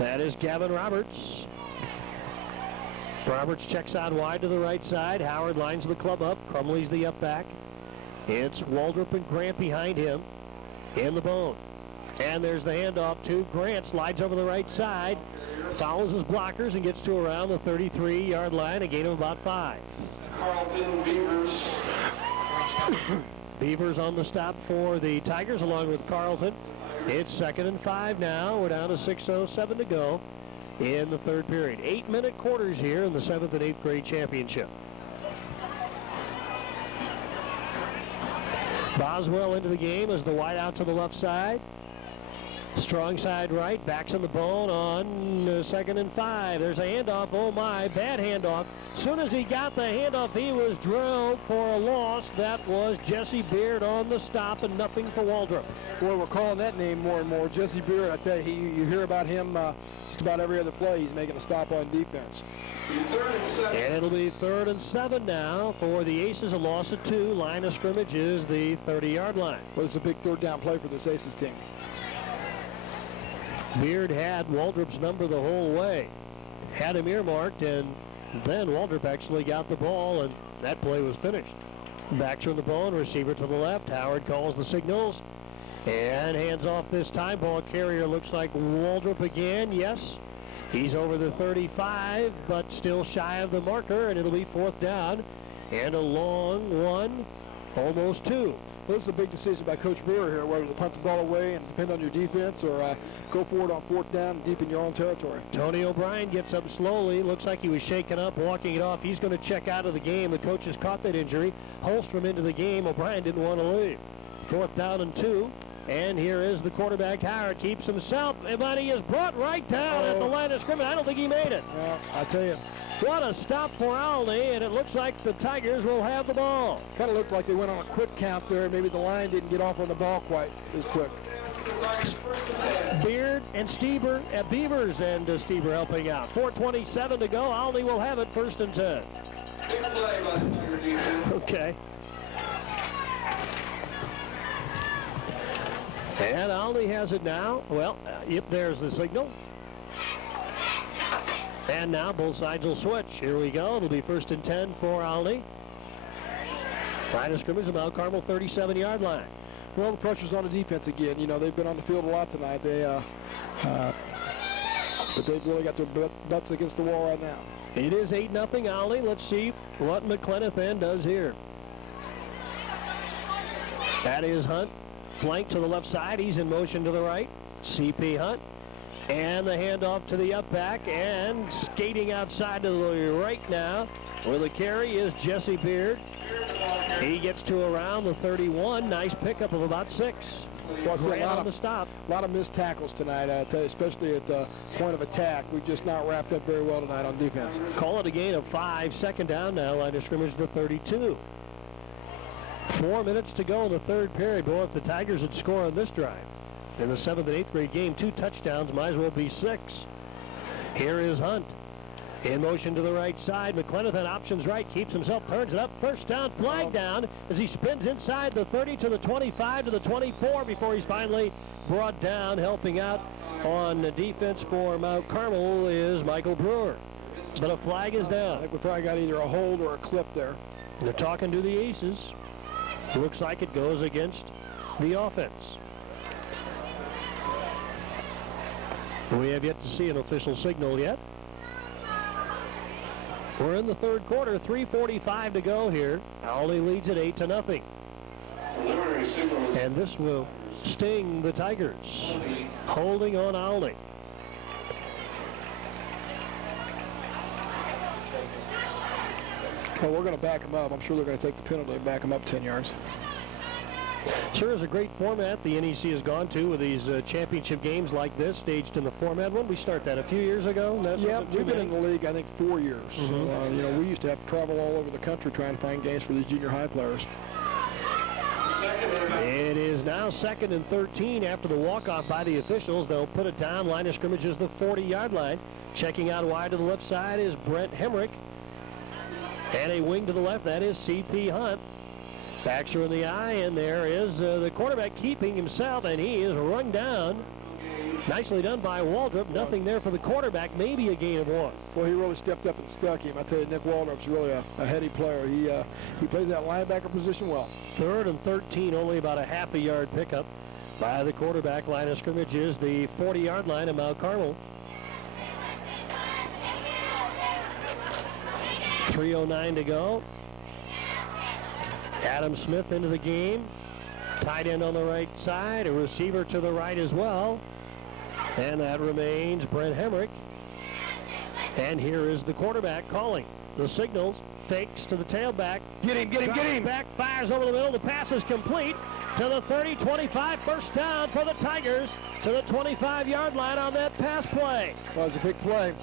That is Gavin Roberts. Roberts checks out wide to the right side. Howard lines the club up. Crumley's the up back. It's Waldrop and Grant behind him in the bone. And there's the handoff to Grant. Slides over the right side. Follows his blockers and gets to around the 33-yard line. A gain of about 5. Carlton Beavers. Beavers on the stop for the Tigers along with Carlton. It's 2nd and 5 now. We're down to 6:07 to go in the third period. 8-minute quarters here in the 7th and 8th grade championship. Boswell into the game as the wide out to the left side. Strong side right, backs on the bone on 2nd and 5. There's a handoff. Oh my, bad handoff. As soon as he got the handoff, he was drilled for a loss. That was Jesse Beard on the stop, and nothing for Waldrop. Boy, we're calling that name more and more. Jesse Beard, I tell you, you hear about him just about every other play. He's making a stop on defense. And it'll be 3rd and 7 now for the Aces. A loss of 2. Line of scrimmage is the 30-yard line. Well, it's a big third down play for this Aces team. Beard had Waldrop's number the whole way. Had him earmarked, and then Waldrop actually got the ball, and that play was finished. Backs from the bone, receiver to the left. Howard calls the signals and hands off this time. Ball carrier looks like Waldrop again. Yes, he's over the 35, but still shy of the marker, and it'll be 4th down and a long one, almost 2. Well, this is a big decision by Coach Brewer here, whether to punt the ball away and depend on your defense or go forward on 4th down and deep in your own territory. Tony O'Brien gets up slowly. Looks like he was shaken up, walking it off. He's going to check out of the game. The coaches caught that injury. Holstrom into the game. O'Brien didn't want to leave. 4th down and 2. And here is the quarterback. Howard keeps himself, but he is brought right down at the line of scrimmage. I don't think he made it. Well, I tell you. What a stop for Olney, and it looks like the Tigers will have the ball. Kind of looked like they went on a quick count there. Maybe the line didn't get off on the ball quite as quick. Beard and Beavers and Steber helping out. 4:27 to go. Olney will have it 1st and 10. Big play by the Tiger defense. Okay. And Olney has it now. Well, yep, there's the signal. And now both sides will switch. Here we go. It'll be 1st and 10 for Olney. Line of scrimmage, the Mount Carmel 37-yard line. Well, the pressure's on the defense again. You know, they've been on the field a lot tonight. But they've really got their butts against the wall right now. It is 8-0 Olney. Let's see what McClenough then does here. That is Hunt. Flank to the left side. He's in motion to the right. C.P. Hunt. And the handoff to the up back, and skating outside to the right now where the carry is Jesse Beard. He gets to around the 31. Nice pickup of about 6. Well, Grant on the stop. A lot of missed tackles tonight, I tell you, especially at the point of attack. We've just not wrapped up very well tonight on defense. Call it a gain of 5. 2nd down now. Line of scrimmage to 32. 4 minutes to go in the third period. Boy, if the Tigers had scored on this drive in the 7th and 8th grade game, 2 touchdowns, might as well be 6. Here is Hunt. In motion to the right side. McClenough had options right. Keeps himself, turns it up. 1st down, flag down as he spins inside the 30 to the 25 to the 24 before he's finally brought down. Helping out on the defense for Mount Carmel is Michael Brewer. But a flag is I down. think we probably got either a hold or a clip there. They're talking to the Aces. Looks like it goes against the offense. We have yet to see an official signal yet. We're in the third quarter, 3:45 to go here. Olney leads it 8-0. And this will sting the Tigers. Holding on Olney. Well, we're going to back them up. I'm sure they're going to take the penalty and back them up 10 yards. Sure is a great format the NEC has gone to with these championship games like this, staged in the format. When did we start that? A few years ago? Yeah, we've been in the league, I think, 4 years. So, you know, we used to have to travel all over the country trying to find games for these junior high players. It is now 2nd and 13 after the walk-off by the officials. They'll put it down. Line of scrimmage is the 40-yard line. Checking out wide to the left side is Brent Hemrick. And a wing to the left, that is C.P. Hunt. Backs are in the eye, and there is the quarterback keeping himself, and he is run down. Nicely done by Waldrop. Nothing there for the quarterback, maybe a gain of 1. Well, he really stepped up and stuck him. I tell you, Nick Waldrop's really a heady player. He plays that linebacker position well. 3rd and 13, only about a half a yard pickup By the quarterback. Line of scrimmage is the 40-yard line of Mount Carmel. 3:09 to go. Adam Smith into the game. Tight end on the right side. A receiver to the right as well. And that remains Brent Hemrick. And here is the quarterback calling the signals. Fakes to the tailback. Get him, get him, get him. Back, fires over the middle. The pass is complete to the 30-25. First down for the Tigers to the 25-yard line on that pass play. That was a big play.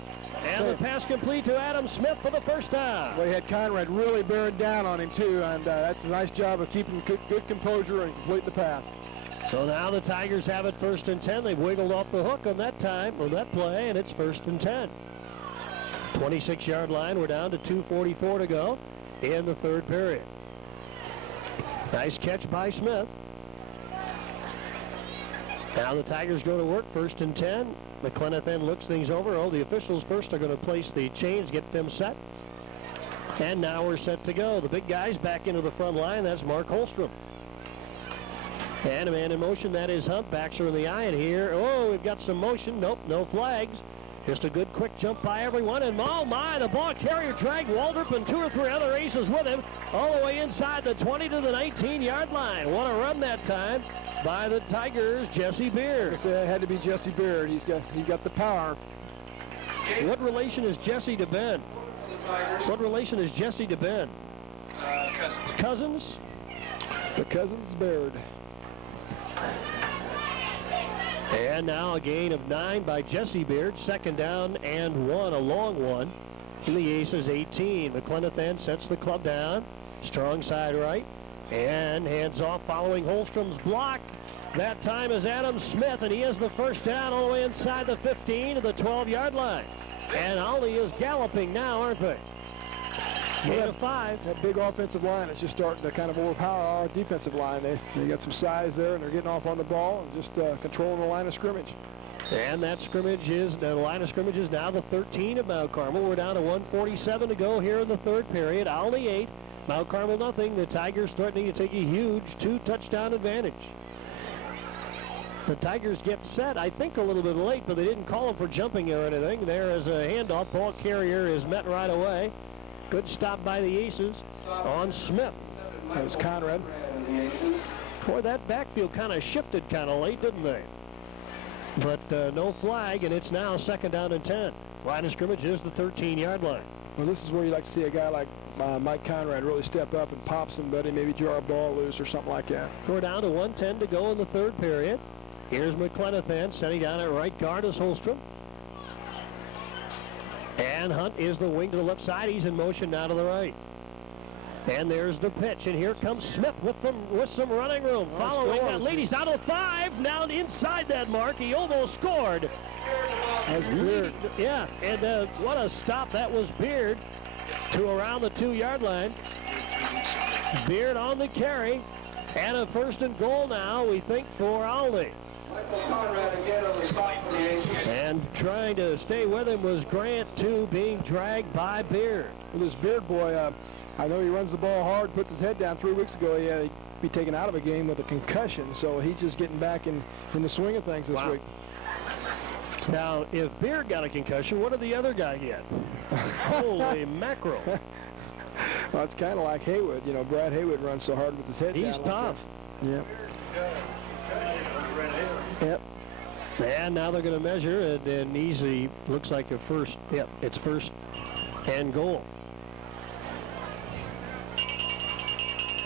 And the pass complete to Adam Smith for the first down. Well, he had Conrad really bearing down on him, too, and that's a nice job of keeping good composure and complete the pass. So now the Tigers have it 1st and 10. They've wiggled off the hook on that play, and it's 1st and 10. 26-yard line. We're down to 2:44 to go in the third period. Nice catch by Smith. Now the Tigers go to work, 1st and 10. McClellan then looks things over. Oh, the officials first are going to place the chains, get them set. And now we're set to go. The big guys back into the front line. That's Mark Holstrom. And a man in motion. That is Hunt. Backs are in the eye. And here, oh, we've got some motion. Nope, no flags. Just a good quick jump by everyone. And oh my, the ball carrier dragged Waldrop and 2 or 3 other aces with him all the way inside the 20 to the 19-yard line. What a run that time by the Tigers, Jesse Beard. It had to be Jesse Beard. He's got the power. What relation is Jesse to Ben? What relation is Jesse to Ben? Cousins? The Cousins Beard. And now a gain of 9 by Jesse Beard. 2nd down and 1, a long one. In the Aces 18. McClellan sets the club down. Strong side right. And hands off following Holstrom's block. That time is Adam Smith, and he has the first down all the way inside the 15 to the 12-yard line. And Olney is galloping now, aren't they? Gain of 5. That big offensive line is just starting to kind of overpower our defensive line. They got some size there, and they're getting off on the ball and just controlling the line of scrimmage. And that scrimmage is, the line of scrimmage is now the 13 of Mount Carmel. We're down to 1:47 to go here in the third period. Olney 8, Mount Carmel nothing. The Tigers threatening to take a huge 2-touchdown advantage. The Tigers get set, I think, a little bit late, but they didn't call them for jumping or anything. There is a handoff. Ball carrier is met right away. Good stop by the Aces on Smith. That was Conrad. Boy, that backfield kind of shifted kind of late, didn't they? But no flag, and it's now 2nd down and 10. Line of scrimmage is the 13-yard line. Well, this is where you like to see a guy like Mike Conrad really step up and pop somebody, maybe draw a ball loose or something like that. We're down to 1:10 to go in the third period. Here's McClellan setting down at right guard is Holstrom. And Hunt is the wing to the left side. He's in motion now to the right. And there's the pitch. And here comes Smith with some running room. Following that lead. He's down to 5. Now inside that mark. He almost scored. That's Beard. Yeah, and what a stop. That was Beard to around the 2-yard line. Beard on the carry. And a 1st and goal now, we think, for Olney. And trying to stay with him was Grant, too, being dragged by Beard. Well, this Beard boy, I know he runs the ball hard, puts his head down. 3 weeks ago, he'd be taken out of a game with a concussion, so he's just getting back in the swing of things this week. Now, if Beard got a concussion, what did the other guy get? Holy mackerel. Well, it's kind of like Haywood. You know, Brad Haywood runs so hard with his head down. He's tough. Yep. Yep. And now they're going to measure it, and easy looks like a first. Yep, it's 1st and goal.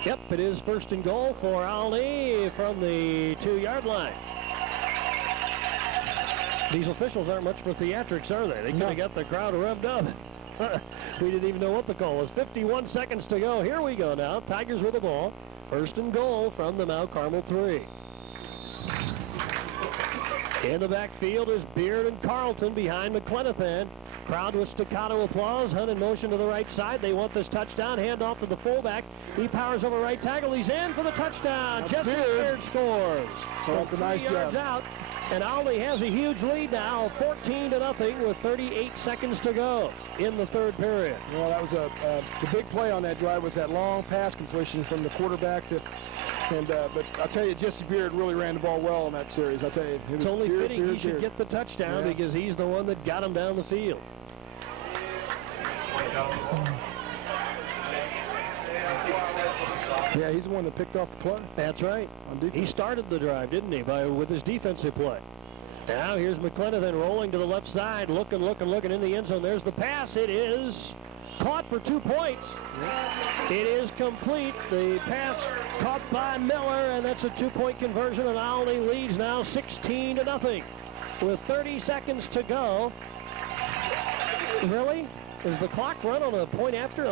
Yep, it is 1st and goal for Olney from the 2-yard line. These officials aren't much for theatrics, are they? They could have got the crowd revved up. We didn't even know what the call was. 51 seconds to go. Here we go now. Tigers with the ball. 1st and goal from the Mount Carmel 3. In the backfield is Beard and Carlton behind McClenathan. Crowd with staccato applause. Hunt in motion to the right side. They want this touchdown. Hand off to the fullback. He powers over right tackle. He's in for the touchdown. Jesse Beard scores. So that's a nice yards job. Out. And Olney has a huge lead now, 14-0 with 38 seconds to go in the third period. Well, that was the big play on that drive was that long pass completion from the quarterback to And but I'll tell you, Jesse Beard really ran the ball well in that series. I'll tell you, It's only fitting he should get the touchdown because he's the one that got him down the field. Yeah, he's the one that picked off the play. That's right. He started the drive, didn't he, with his defensive play. Now here's McClenathan rolling to the left side, looking in the end zone. There's the pass. It is caught for 2 points. It is complete. The pass caught by Miller, and that's a 2-point conversion, and Olney leads now 16-0 with 30 seconds to go. Really? Is the clock run on a point after?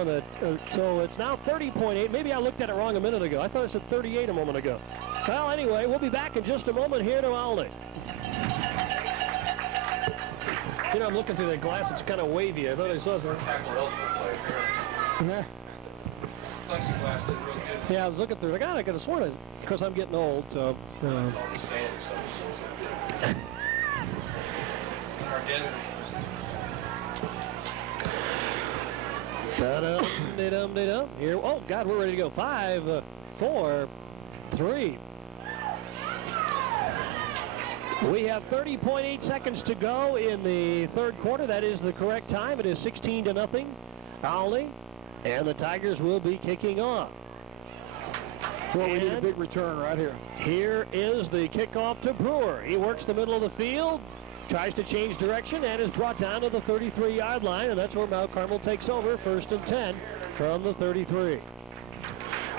So it's now 30.8. Maybe I looked at it wrong a minute ago. I thought I said 38 a moment ago. Well, anyway, we'll be back in just a moment here to Olney. You know, I'm looking through the glass. It's kind of wavy. I thought I saw something. Yeah, I was looking through it. I could have sworn it, because I'm getting old, so. Da-dum-de-dum-de-dum. Here, oh, God, we're ready to go. 5, 4, 3. We have 30.8 seconds to go in the third quarter. That is the correct time. It is 16-0. Olney, and the Tigers will be kicking off. Well, we need a big return right here. Here is the kickoff to Brewer. He works the middle of the field, tries to change direction, and is brought down to the 33-yard line, and that's where Mount Carmel takes over, 1st and 10 from the 33.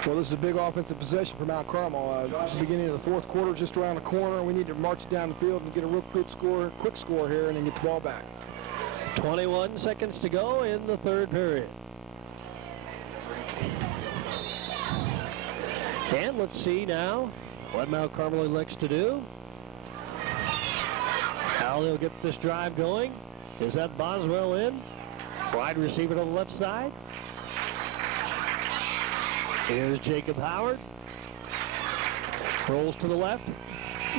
Well, this is a big offensive possession for Mount Carmel. Beginning of the fourth quarter, just around the corner. We need to march down the field and get a real quick score here, and then get the ball back. 21 seconds to go in the third period. And let's see now what Mount Carmel elects to do. How they'll get this drive going. Is that Boswell in? Wide receiver to the left side. Here's Jacob Howard. Rolls to the left.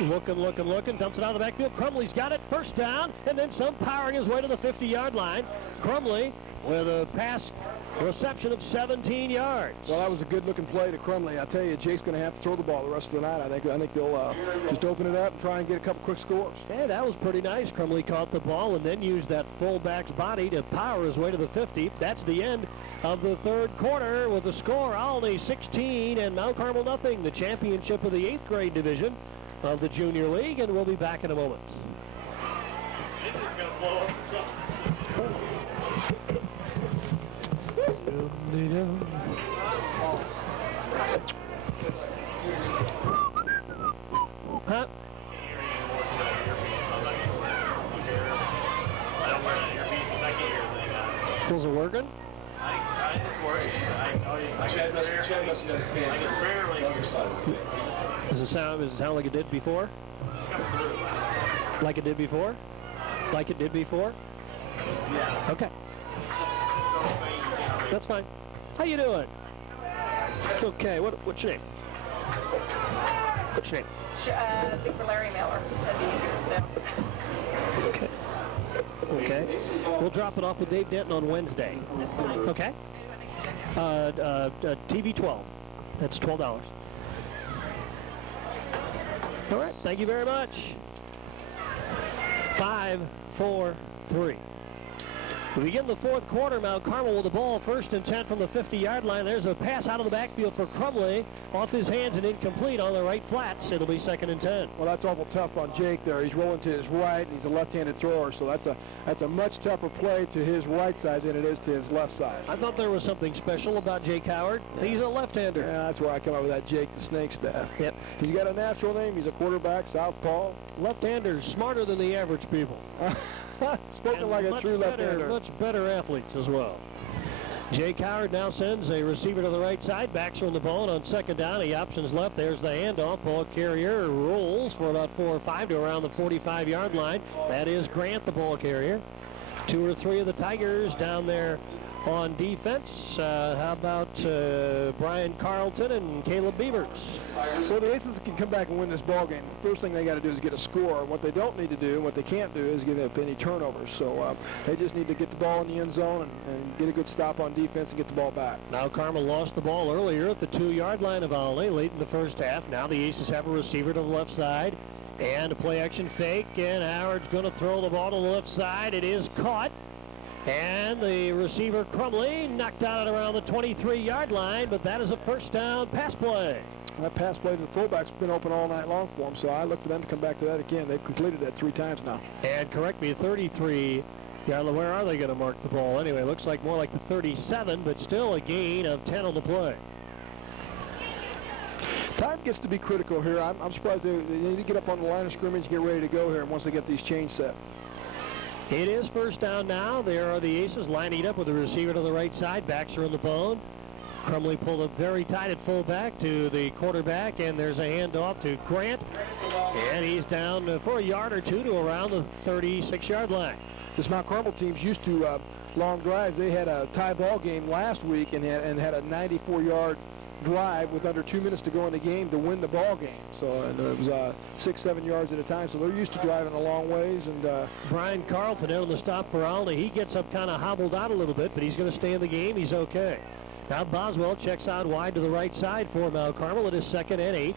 Looking. Dumps it out of the backfield. Crumley's got it. First down. And then some powering his way to the 50-yard line. Crumley with a pass reception of 17 yards. Well, that was a good-looking play to Crumley. I tell you, Jake's going to have to throw the ball the rest of the night. I think they'll just open it up and try and get a couple quick scores. Yeah, that was pretty nice. Crumley caught the ball and then used that fullback's body to power his way to the 50. That's the end of the third quarter with the score, Olney 16 and Mount Carmel nothing. The championship of the 8th grade division of the Junior League, and we'll be back in a moment. Huh? Was it working? Does it sound like it did before? Like it did before? Like it did before? Yeah. Okay. That's fine. How you doing? Okay. What's your name? What's your name? For Larry Miller. Okay. Okay. We'll drop it off with Dave Denton on Wednesday. Okay. TV 12. That's $12. All right. Thank you very much. 5, 4, 3. We begin the fourth quarter. Mount Carmel with the ball, 1st and 10 from the 50-yard line. There's a pass out of the backfield for Crumley. Off his hands and incomplete on the right flats. It'll be 2nd and 10. Well, that's awful tough on Jake there. He's rolling to his right, and he's a left-handed thrower, so that's a much tougher play to his right side than it is to his left side. I thought there was something special about Jake Howard. He's a left-hander. Yeah, that's where I come up with that Jake the Snake staff. Yep. He's got a natural name. He's a quarterback, southpaw. Left-handers, smarter than the average people. Spoken and like a true left-hander. Much better athletes as well. Jake Howard now sends a receiver to the right side. Backs on the ball, and on 2nd down, he options left. There's the handoff. Ball carrier rolls for about 4 or 5 to around the 45-yard line. That is Grant, the ball carrier. 2 or 3 of the Tigers down there on defense. How about Brian Carlton and Caleb Beavers? Well, the Aces can come back and win this ball game. The first thing they got to do is get a score. What they don't need to do, and what they can't do, is give up any turnovers. So they just need to get the ball in the end zone and get a good stop on defense and get the ball back. Now Carmel lost the ball earlier at the 2-yard line of Olney late in the first half. Now the Aces have a receiver to the left side and a play action fake, and Howard's going to throw the ball to the left side. It is caught. And the receiver, Crumley, knocked out at around the 23-yard line, but that is a first down pass play. That pass play to the fullback's been open all night long for them, so I look for them to come back to that again. They've completed that 3 times now. And correct me, 33. Yeah, where are they going to mark the ball? Anyway, looks like more like the 37, but still a gain of 10 on the play. Time gets to be critical here. I'm surprised they need to get up on the line of scrimmage, get ready to go here once they get these chains set. It is first down now. There are the Aces lining up with the receiver to the right side. Backs are in the bone. Crumley pulled up very tight at fullback to the quarterback, and there's a handoff to Grant. And he's down for a yard or two to around the 36-yard line. This Mount Carmel team's used to long drives. They had a tie ball game last week and had a 94-yard drive with under 2 minutes to go in the game to win the ball game. So it was 6-7 yards at a time. So they're used to driving a long ways. And Brian Carlton out on the stop for Olney. He gets up kind of hobbled out a little bit, but he's going to stay in the game. He's okay. Now Boswell checks out wide to the right side for Mount Carmel. It is 2nd and 8.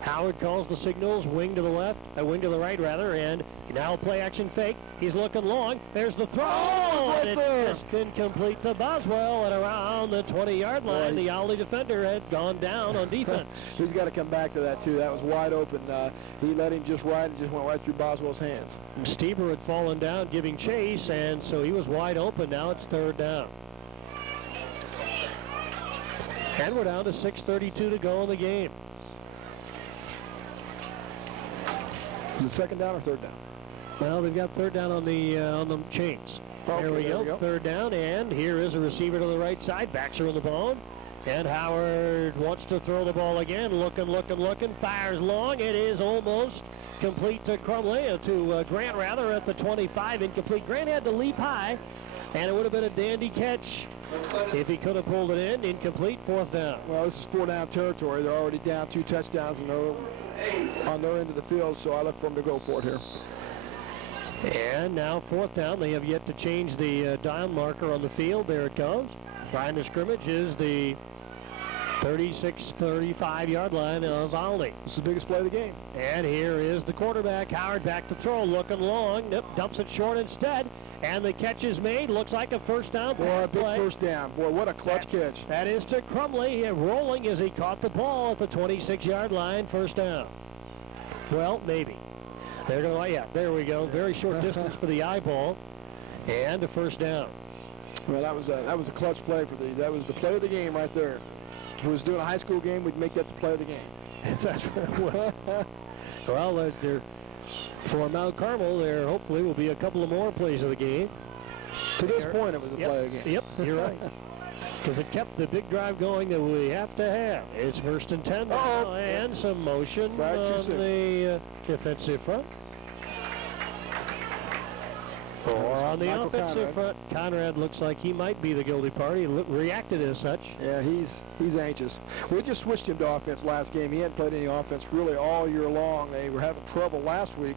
Howard calls the signals, wing to the left, wing to the right rather, and now play action fake. He's looking long. There's the throw, and it's just incomplete to Boswell at around the 20-yard line. The Olney defender had gone down on defense. He's got to come back to that too. That was wide open. He let him just ride and just went right through Boswell's hands. And Steber had fallen down giving chase, and so he was wide open. Now it's 3rd down. And we're down to 6:32 to go in the game. Is it 2nd down or 3rd down? Well, they've got 3rd down on the chains. Okay, there we go. 3rd down, and here is a receiver to the right side. Backs are in the bone. And Howard wants to throw the ball again. Looking. Fires long. It is almost complete to Crumley, to Grant rather, at the 25. Incomplete. Grant had to leap high, and it would have been a dandy catch if he could have pulled it in. Incomplete. 4th down. Well, this is 4-down territory. They're already down 2 touchdowns on their end of the field, so I look for them to go for it here. And now 4th down. They have yet to change the down marker on the field. There it comes. Line of scrimmage is the 35-yard line of Olney. This is the biggest play of the game. And here is the quarterback. Howard back to throw, looking long. Nope, dumps it short instead. And the catch is made. Looks like a first down. Boy, a big first down. Boy, what a clutch catch. That is to Crumley, rolling as he caught the ball at the 26-yard line. First down. Well, maybe. They're going to, yeah, there we go. Very short distance for the eyeball. And a first down. Well, that was a clutch play for that was the play of the game right there. If it was doing a high school game, we'd make that the play of the game. That's well, for Mount Carmel, there hopefully will be a couple of more plays of the game. To this point, it was a play of the game. Yep, you're right. Because it kept the big drive going that we have to have. It's 1st and 10 now, and some motion on the defensive front. Or on the offensive front. Conrad looks like he might be the guilty party. Reacted as such. Yeah, he's anxious. We just switched him to offense last game. He hadn't played any offense really all year long. They were having trouble last week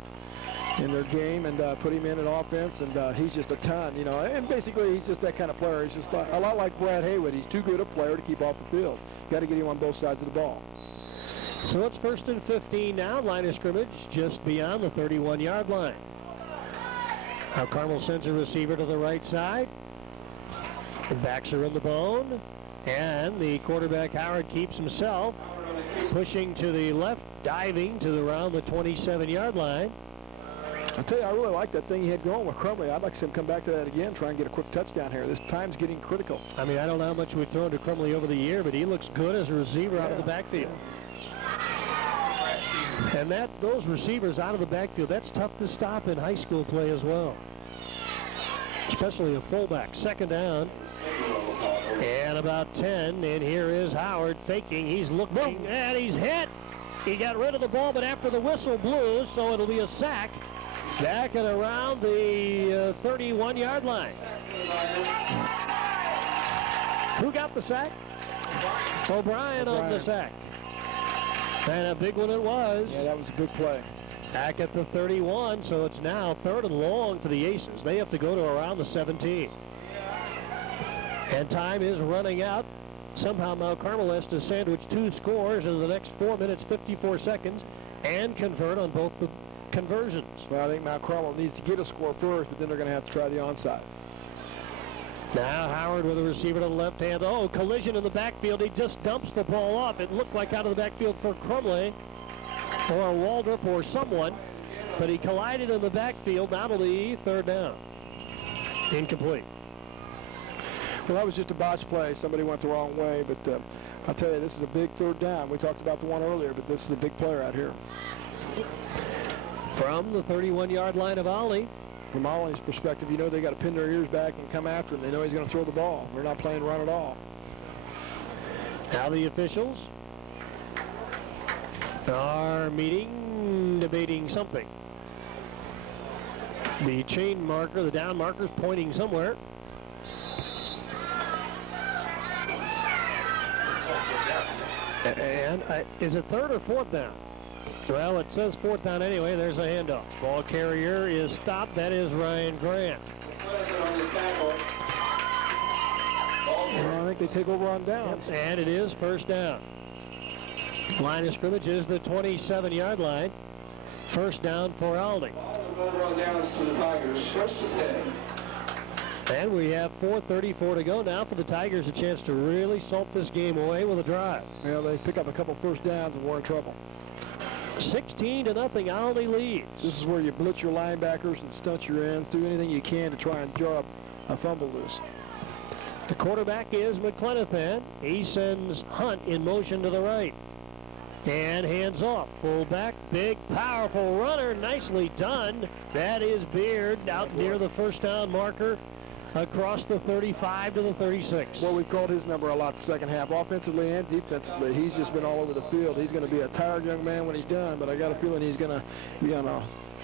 in their game and put him in an offense, and he's just a ton, And basically, he's just that kind of player. He's just a lot like Brad Haywood. He's too good a player to keep off the field. Got to get him on both sides of the ball. So it's 1st and 15 now. Line of scrimmage just beyond the 31-yard line. Now Carmel sends a receiver to the right side. The backs are in the bone. And the quarterback, Howard, keeps himself. Pushing to the left, diving to around the 27-yard line. I'll tell you, I really like that thing he had going with Crumley. I'd like to see him come back to that again, try and get a quick touchdown here. This time's getting critical. I mean, I don't know how much we've thrown to Crumley over the year, but he looks good as a receiver out of the backfield. And those receivers out of the backfield, that's tough to stop in high school play as well. Especially a fullback. 2nd down. And about 10. And here is Howard faking. He's looking, and he's hit. He got rid of the ball, but after the whistle blew, so it'll be a sack. Back at around the 31-yard line. Who got the sack? O'Brien on the sack. And a big one it was. Yeah, that was a good play. Back at the 31, so it's now 3rd and long for the Aces. They have to go to around the 17. And time is running out. Somehow Mount Carmel has to sandwich 2 scores in the next 4 minutes, 54 seconds, and convert on both the conversions. Well, I think Mount Carmel needs to get a score first, but then they're going to have to try the onside. Now Howard with a receiver to the left hand. Oh, collision in the backfield. He just dumps the ball off. It looked like out of the backfield for Crumley or Waldrop or someone, but he collided in the backfield. Now to the 3rd down. Incomplete. Well, that was just a botch play. Somebody went the wrong way, but I'll tell you, this is a big 3rd down. We talked about the one earlier, but this is a big player out here. From the 31-yard line of Olney. From Olney's perspective, you know they got to pin their ears back and come after him. They know he's going to throw the ball. We're not playing run at all. Now the officials are meeting, debating something. The chain marker, the down marker is pointing somewhere. And is it 3rd or 4th down? Well, it says 4th down anyway. There's a handoff. Ball carrier is stopped. That is Ryan Grant. Well, I think they take over on downs. Yep, and it is 1st down. Line of scrimmage is the 27-yard line. 1st down for Olney. And we have 4:34 to go now for the Tigers, a chance to really salt this game away with a drive. Well, they pick up a couple 1st downs and we're in trouble. 16-0, Olney leads. This is where you blitz your linebackers and stunt your ends, do anything you can to try and draw a fumble loose. The quarterback is McClenathan. He sends Hunt in motion to the right. And hands off. Fullback, big, powerful runner. Nicely done. That is Beard out near the 1st down marker across the 35 to the 36. Well, we've called his number a lot the 2nd half, offensively and defensively. He's just been all over the field. He's going to be a tired young man when he's done, but I got a feeling he's going to be on a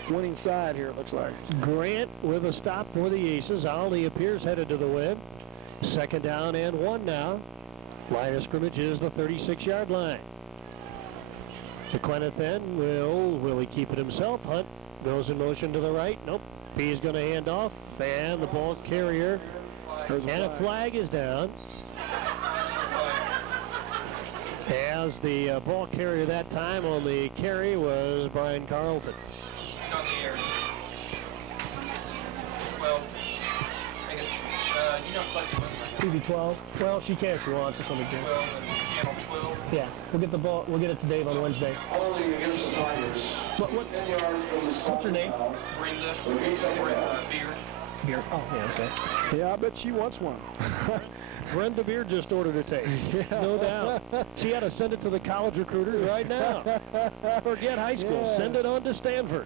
winning side here, it looks like. Grant with a stop for the Aces. Olney appears headed to the win. 2nd down and 1 now. Line of scrimmage is the 36-yard line. McClenathan will he keep it himself? Hunt goes in motion to the right. Nope. He's going to hand off. And the ball carrier. And a flag is down. As the ball carrier that time on the carry was Brian Carlton. On the air. Well, I guess, you know, TV12. Well, she can if she wants. It's on the game. 12 and channel 12. Yeah, we'll get the ball. We'll get it to Dave on Wednesday. Olney against the Tigers. What's her name? Brenda Beard. Beer. Oh, yeah, okay. Yeah, I bet she wants one. Brenda Beard just ordered a tape. Yeah. No doubt. She had to send it to the college recruiters right now. Forget high school. Yeah. Send it on to Stanford.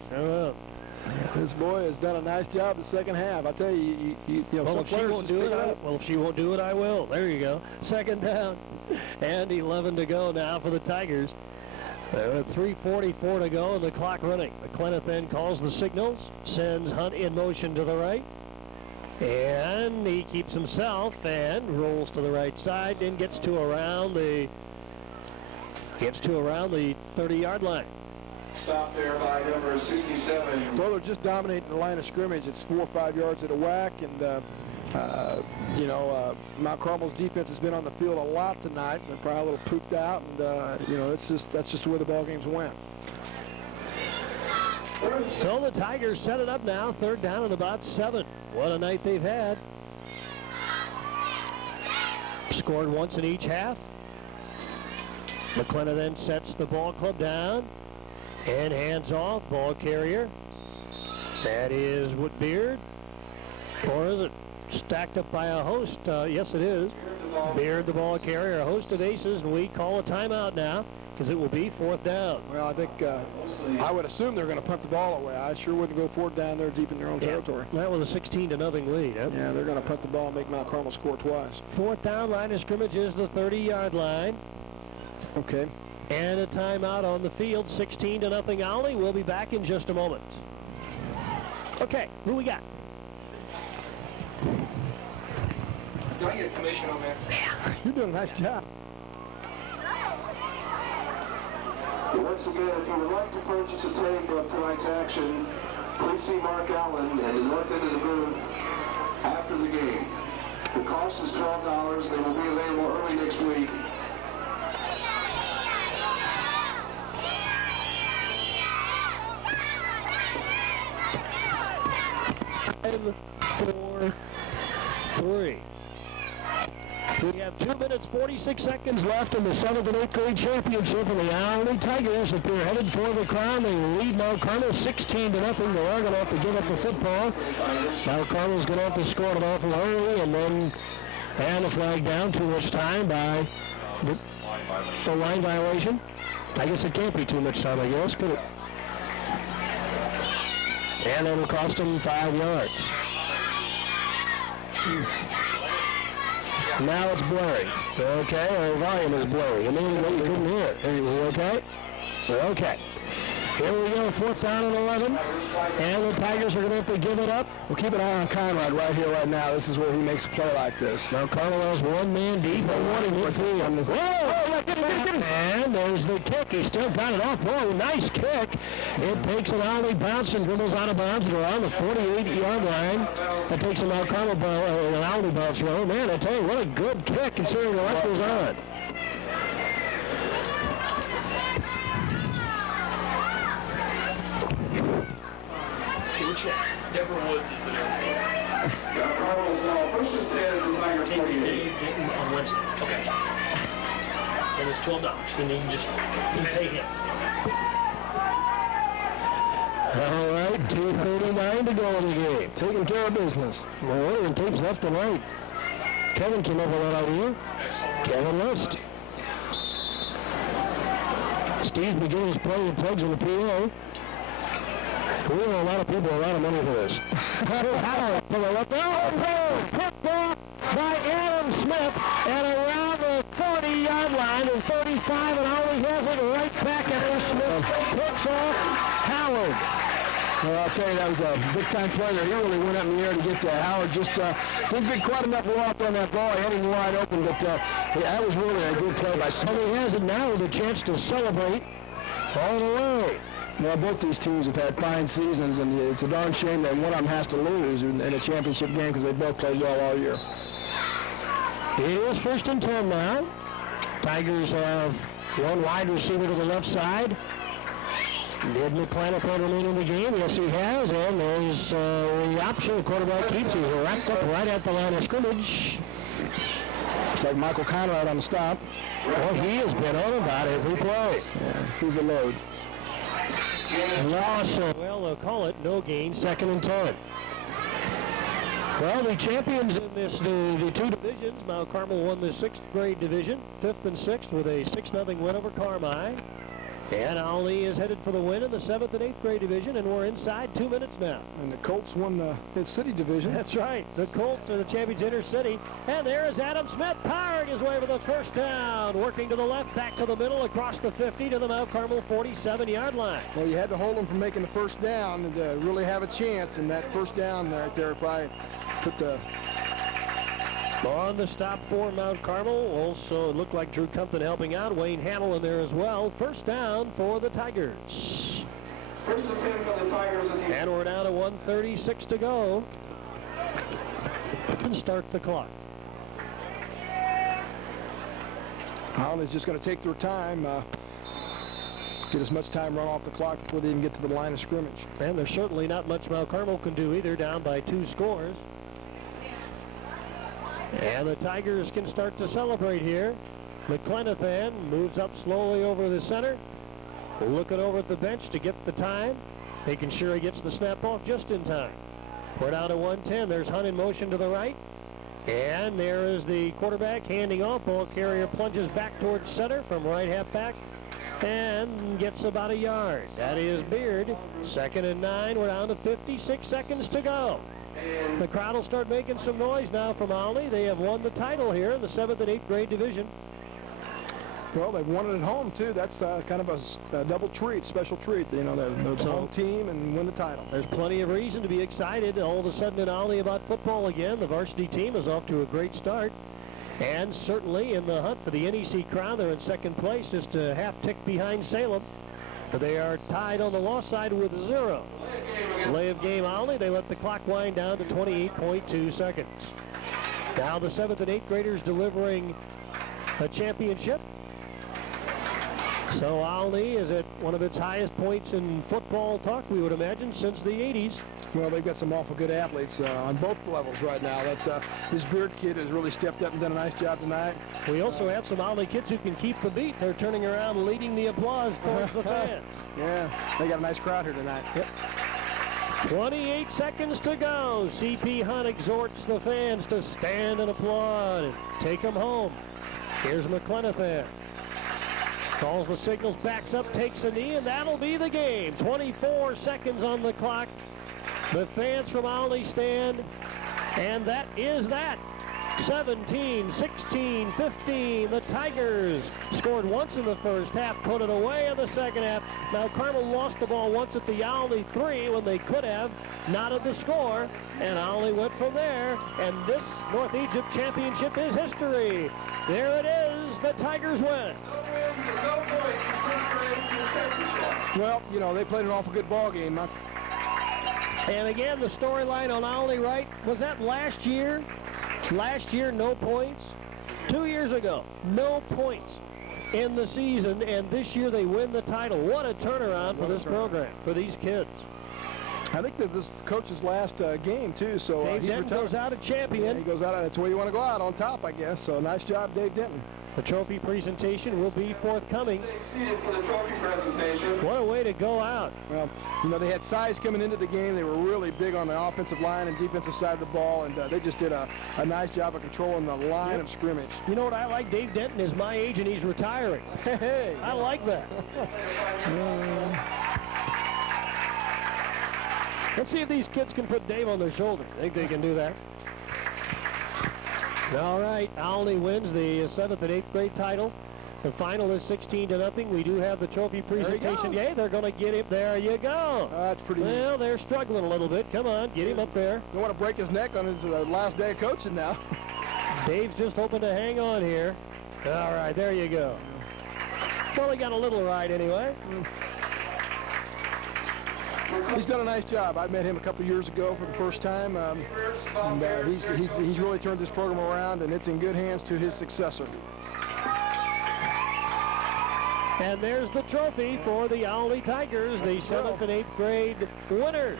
This boy has done a nice job the 2nd half. I tell you, you know, Well, some if she players won't just do pick it, up. well, if she won't do it, I will. There you go. 2nd down. And 11 to go now for the Tigers. 3:44 to go and the clock running. McClenathan calls the signals, sends Hunt in motion to the right. And he keeps himself and rolls to the right side and gets to around the 30-yard line. Stop there by number 67. Well, they're just dominating the line of scrimmage. It's 4 or 5 yards at a whack, and Mount Carmel's defense has been on the field a lot tonight. They're probably a little pooped out, and that's just the way the ball games went. So the Tigers set it up now, 3rd down and about 7. What a night they've had. Scored once in each half. McClenathan then sets the ball club down and hands off. Ball carrier. That is Beard. Or is it stacked up by a host? Yes, it is. Beard, the ball carrier, a host of Aces, and we call a timeout now because it will be 4th down. Well, I think I would assume they're going to punt the ball away. I sure wouldn't go for it down there deep in their own territory. That was a 16-0 lead. Huh? Yeah, they're going to punt the ball and make Mount Carmel score twice. 4th down, line of scrimmage is the 30-yard line. Okay. And a timeout on the field, 16-0 Olney. We'll be back in just a moment. Okay, who we got? I get commission on that? You're doing a nice job. Once again, if you would like to purchase a tape of tonight's action, please see Mark Allen at the north end of the booth after the game. The cost is $12. They will be available early next week. Four, three. We have 2 minutes, 46 seconds left in the 7th and 8th grade championship, and the Olney Tigers appear headed for the crown. They lead Mount Carmel 16-0. They are going to have to give up the football. Mount Carmel's going to have to score it awful early and then hand the flag down. Too much time by the line violation. I guess it can't be too much time, I guess, could it? And it'll cost them 5 yards. Now it's blurry. Okay, our volume is blurry. I mean, you couldn't hear it. Are you okay? Okay. Here we go, 4th down and 11. And the Tigers are going to have to give it up. We'll keep an eye on Conrad right here, right now. This is where he makes a play like this. Now Carmelo's one man deep, but one in three on this. Whoa! Get it. And there's the kick. He still got it off. Whoa, nice kick. It takes an Olney bounce and dribbles out of bounds at around the 48-yard line. That takes an Carmel an Olney bounce row. Man, I tell you, what a good kick considering the left was on. Deborah Woods is the name. First and 10 is the Tigers 48. On Wednesday. Okay. And it's $12. And then you pay him. All right, 2:39 to go in the game. Taking care of business. Well, and tapes left and right. Kevin came up with that idea. Kevin List. Steve begins playing the plugs in the PO. We know a lot of people a lot of money for this. Howard for the left. Oh, picked off by Adam Smith and around the 40-yard line and 35, and always has it right back at Smith. Picks off Howard. Well, I'll tell you, that was a big-time play there. He really went up in the air to get that. Howard just didn't get quite enough walk on that ball. He had him wide open, but that was really a good play by Smith. And he has it now with a chance to celebrate all the way. Well, both these teams have had fine seasons, and it's a darn shame that one of them has to lose in a championship game because they both played well all year. It is 1st and 10 now. Tigers have one wide receiver to the left side. Did McClanahan remain in the game? Yes, he has, and there's the option the quarterback keeps. He's wrapped up right at the line of scrimmage. It's like Michael Conrad on the stop. Well, he has been on about every play. Yeah, he's a load. Lawson. Well, they'll call it no gain, 2nd and 10. Well, the champions in this, the two divisions, Mount Carmel won the 6th grade division, 5th and 6th with a 6-0 win over Carmi. And Olney is headed for the win in the 7th and 8th grade division, and we're inside 2 minutes now. And the Colts won the City division. That's right. The Colts are the champions inner city. And there is Adam Smith powering his way for the 1st down. Working to the left, back to the middle, across the 50 to the Mount Carmel 47-yard line. Well, you had to hold them from making the 1st down and really have a chance. And that 1st down right there probably put the... On the stop for Mount Carmel, also it looked like Drew Compton helping out. Wayne Hannell in there as well. 1st down for the Tigers. First and 10 for the Tigers. And we're down to 1:36 to go. And start the clock. Olney's just going to take their time, get as much time run off the clock before they even get to the line of scrimmage. And there's certainly not much Mount Carmel can do either, down by 2 scores. And the Tigers can start to celebrate here. McClanahan moves up slowly over the center, looking over at the bench to get the time, making sure he gets the snap off just in time. We're down to 1:10. There's Hunt in motion to the right. And there is the quarterback handing off. Ball carrier plunges back towards center from right halfback and gets about a yard. That is Beard. 2nd and 9. We're down to 56 seconds to go. The crowd will start making some noise now from Olney. They have won the title here in the 7th and 8th grade division. Well, they've won it at home, too. That's kind of a double treat, special treat. You know, they're the home team and win the title. There's plenty of reason to be excited all of a sudden in Olney about football again. The varsity team is off to a great start. And certainly in the hunt for the NEC crown, they're in second place, just a half tick behind Salem. They are tied on the loss side with 0. Delay of game Olney. They let the clock wind down to 28.2 seconds. Now the 7th and 8th graders delivering a championship. So Olney is at one of its highest points in football talk, we would imagine, since the 80s. Well, they've got some awful good athletes on both levels right now. This Beard kid has really stepped up and done a nice job tonight. We also have some Olney kids who can keep the beat. They're turning around, leading the applause towards the fans. Yeah, they got a nice crowd here tonight. Yep. 28 seconds to go. C.P. Hunt exhorts the fans to stand and applaud and take them home. Here's McClenathan. Calls the signals, backs up, takes a knee, and that'll be the game. 24 seconds on the clock. The fans from Olney stand, and that is that. 17, 16, 15. The Tigers scored once in the first half, put it away in the second half. Now Carmel lost the ball once at the Olney 3 when they could have knotted the score, and Olney went from there, and this North Egypt championship is history. There it is. The Tigers win. Well, you know, they played an awful good ball game. And again, the storyline on Olney, right? Was that last year? Last year, no points. 2 years ago, no points in the season, and this year they win the title. What a turnaround for this program, for these kids. I think that this coach's last game, too, so Dave he's Denton retired. goes out a champion. Yeah, he goes out. That's where you want to go out, on top, I guess. So nice job, Dave Denton. The trophy presentation will be forthcoming. Seated for the trophy presentation. What a way to go out. Well, you know, they had size coming into the game. They were really big on the offensive line and defensive side of the ball, and they just did a nice job of controlling the line of scrimmage. You know what I like? Dave Denton is my age, and he's retiring. Hey. I like that. Let's see if these kids can put Dave on their shoulder. I think they can do that. All right, Olney wins the 7th and 8th grade title. The final is 16-0. We do have the trophy presentation. Yeah, they're going to get him. There you go. That's pretty neat. Well, they're struggling a little bit. Come on, get him up there. Don't want to break his neck on his last day of coaching now. Dave's just hoping to hang on here. All right, there you go. Well, he got a little ride anyway. He's done a nice job. I met him a couple years ago for the first time, and he's really turned this program around, and it's in good hands to his successor. And there's the trophy for the Olney Tigers, the 7th and 8th grade winners.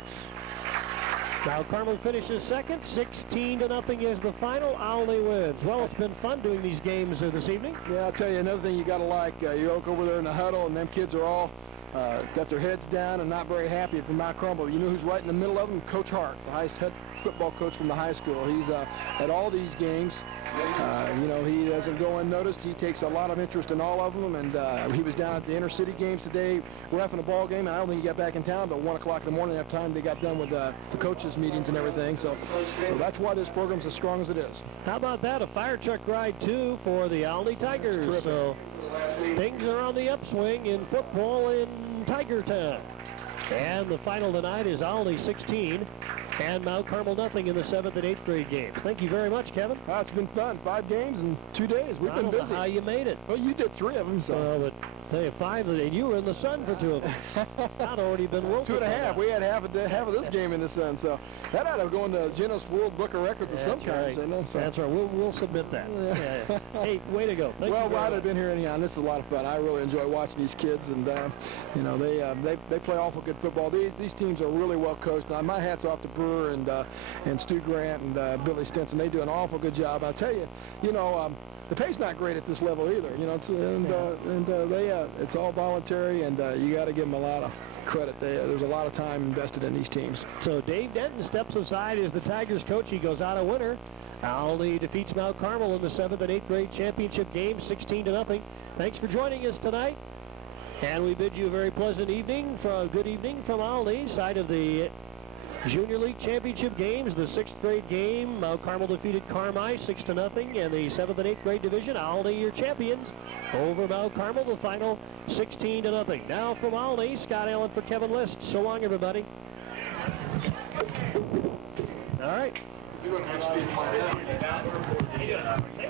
Now Carmel finishes second, 16-0 is the final. Olney wins. Well, it's been fun doing these games this evening. Yeah, I'll tell you another thing you got to like. You look over there in the huddle, and them kids are all got their heads down and not very happy from Mount Carmel. You know who's right in the middle of them? Coach Hart, the head football coach from the high school. He's at all these games. You know, he doesn't go unnoticed. He takes a lot of interest in all of them, and he was down at the inner-city games today. We're having a ball game, and I don't think he got back in town but 1 o'clock in the morning. After time they got done with the coaches' meetings and everything. So that's why this program's as strong as it is. How about that? A fire truck ride, too, for the Olney Tigers. So things are on the upswing in football in Tiger Town. And the final tonight is Olney 16 and Mount Carmel nothing in the 7th and 8th grade games. Thank you very much, Kevin. It's been fun. 5 games in 2 days. We've been busy. I don't know how you made it. Well, you did 3 of them, so. But tell you, 5 of them, and you were in the sun for 2 of them. I'd already been wilted. 2.5. We had half of this game in the sun, so that ought to go into Guinness World Book of Records of some kind. Right. That's right. We'll submit that. Yeah. Hey, way to go. Thank you. Well, I'd have been here anyhow, and this is a lot of fun. I really enjoy watching these kids, and you know, they play awful good football. These teams are really well coached. Now, my hat's off to Brewer and Stu Grant and Billy Stinson. They do an awful good job. I tell you, you know, the pay's not great at this level either. You know, it's all voluntary, and you got to give them a lot of credit. There's a lot of time invested in these teams. So Dave Denton steps aside as the Tigers coach. He goes out a winner. Olney defeats Mount Carmel in the 7th and 8th grade championship game, 16-0. Thanks for joining us tonight. And we bid you a very pleasant evening, good evening from Olney, side of the Junior League Championship games. The 6th grade game, Mount Carmel defeated Carmi 6-0. And the 7th and 8th grade division, Olney, your champions, over Mount Carmel. The final 16-0. Now from Olney, Scott Allen for Kevin List. So long, everybody. All right. You're going to have to be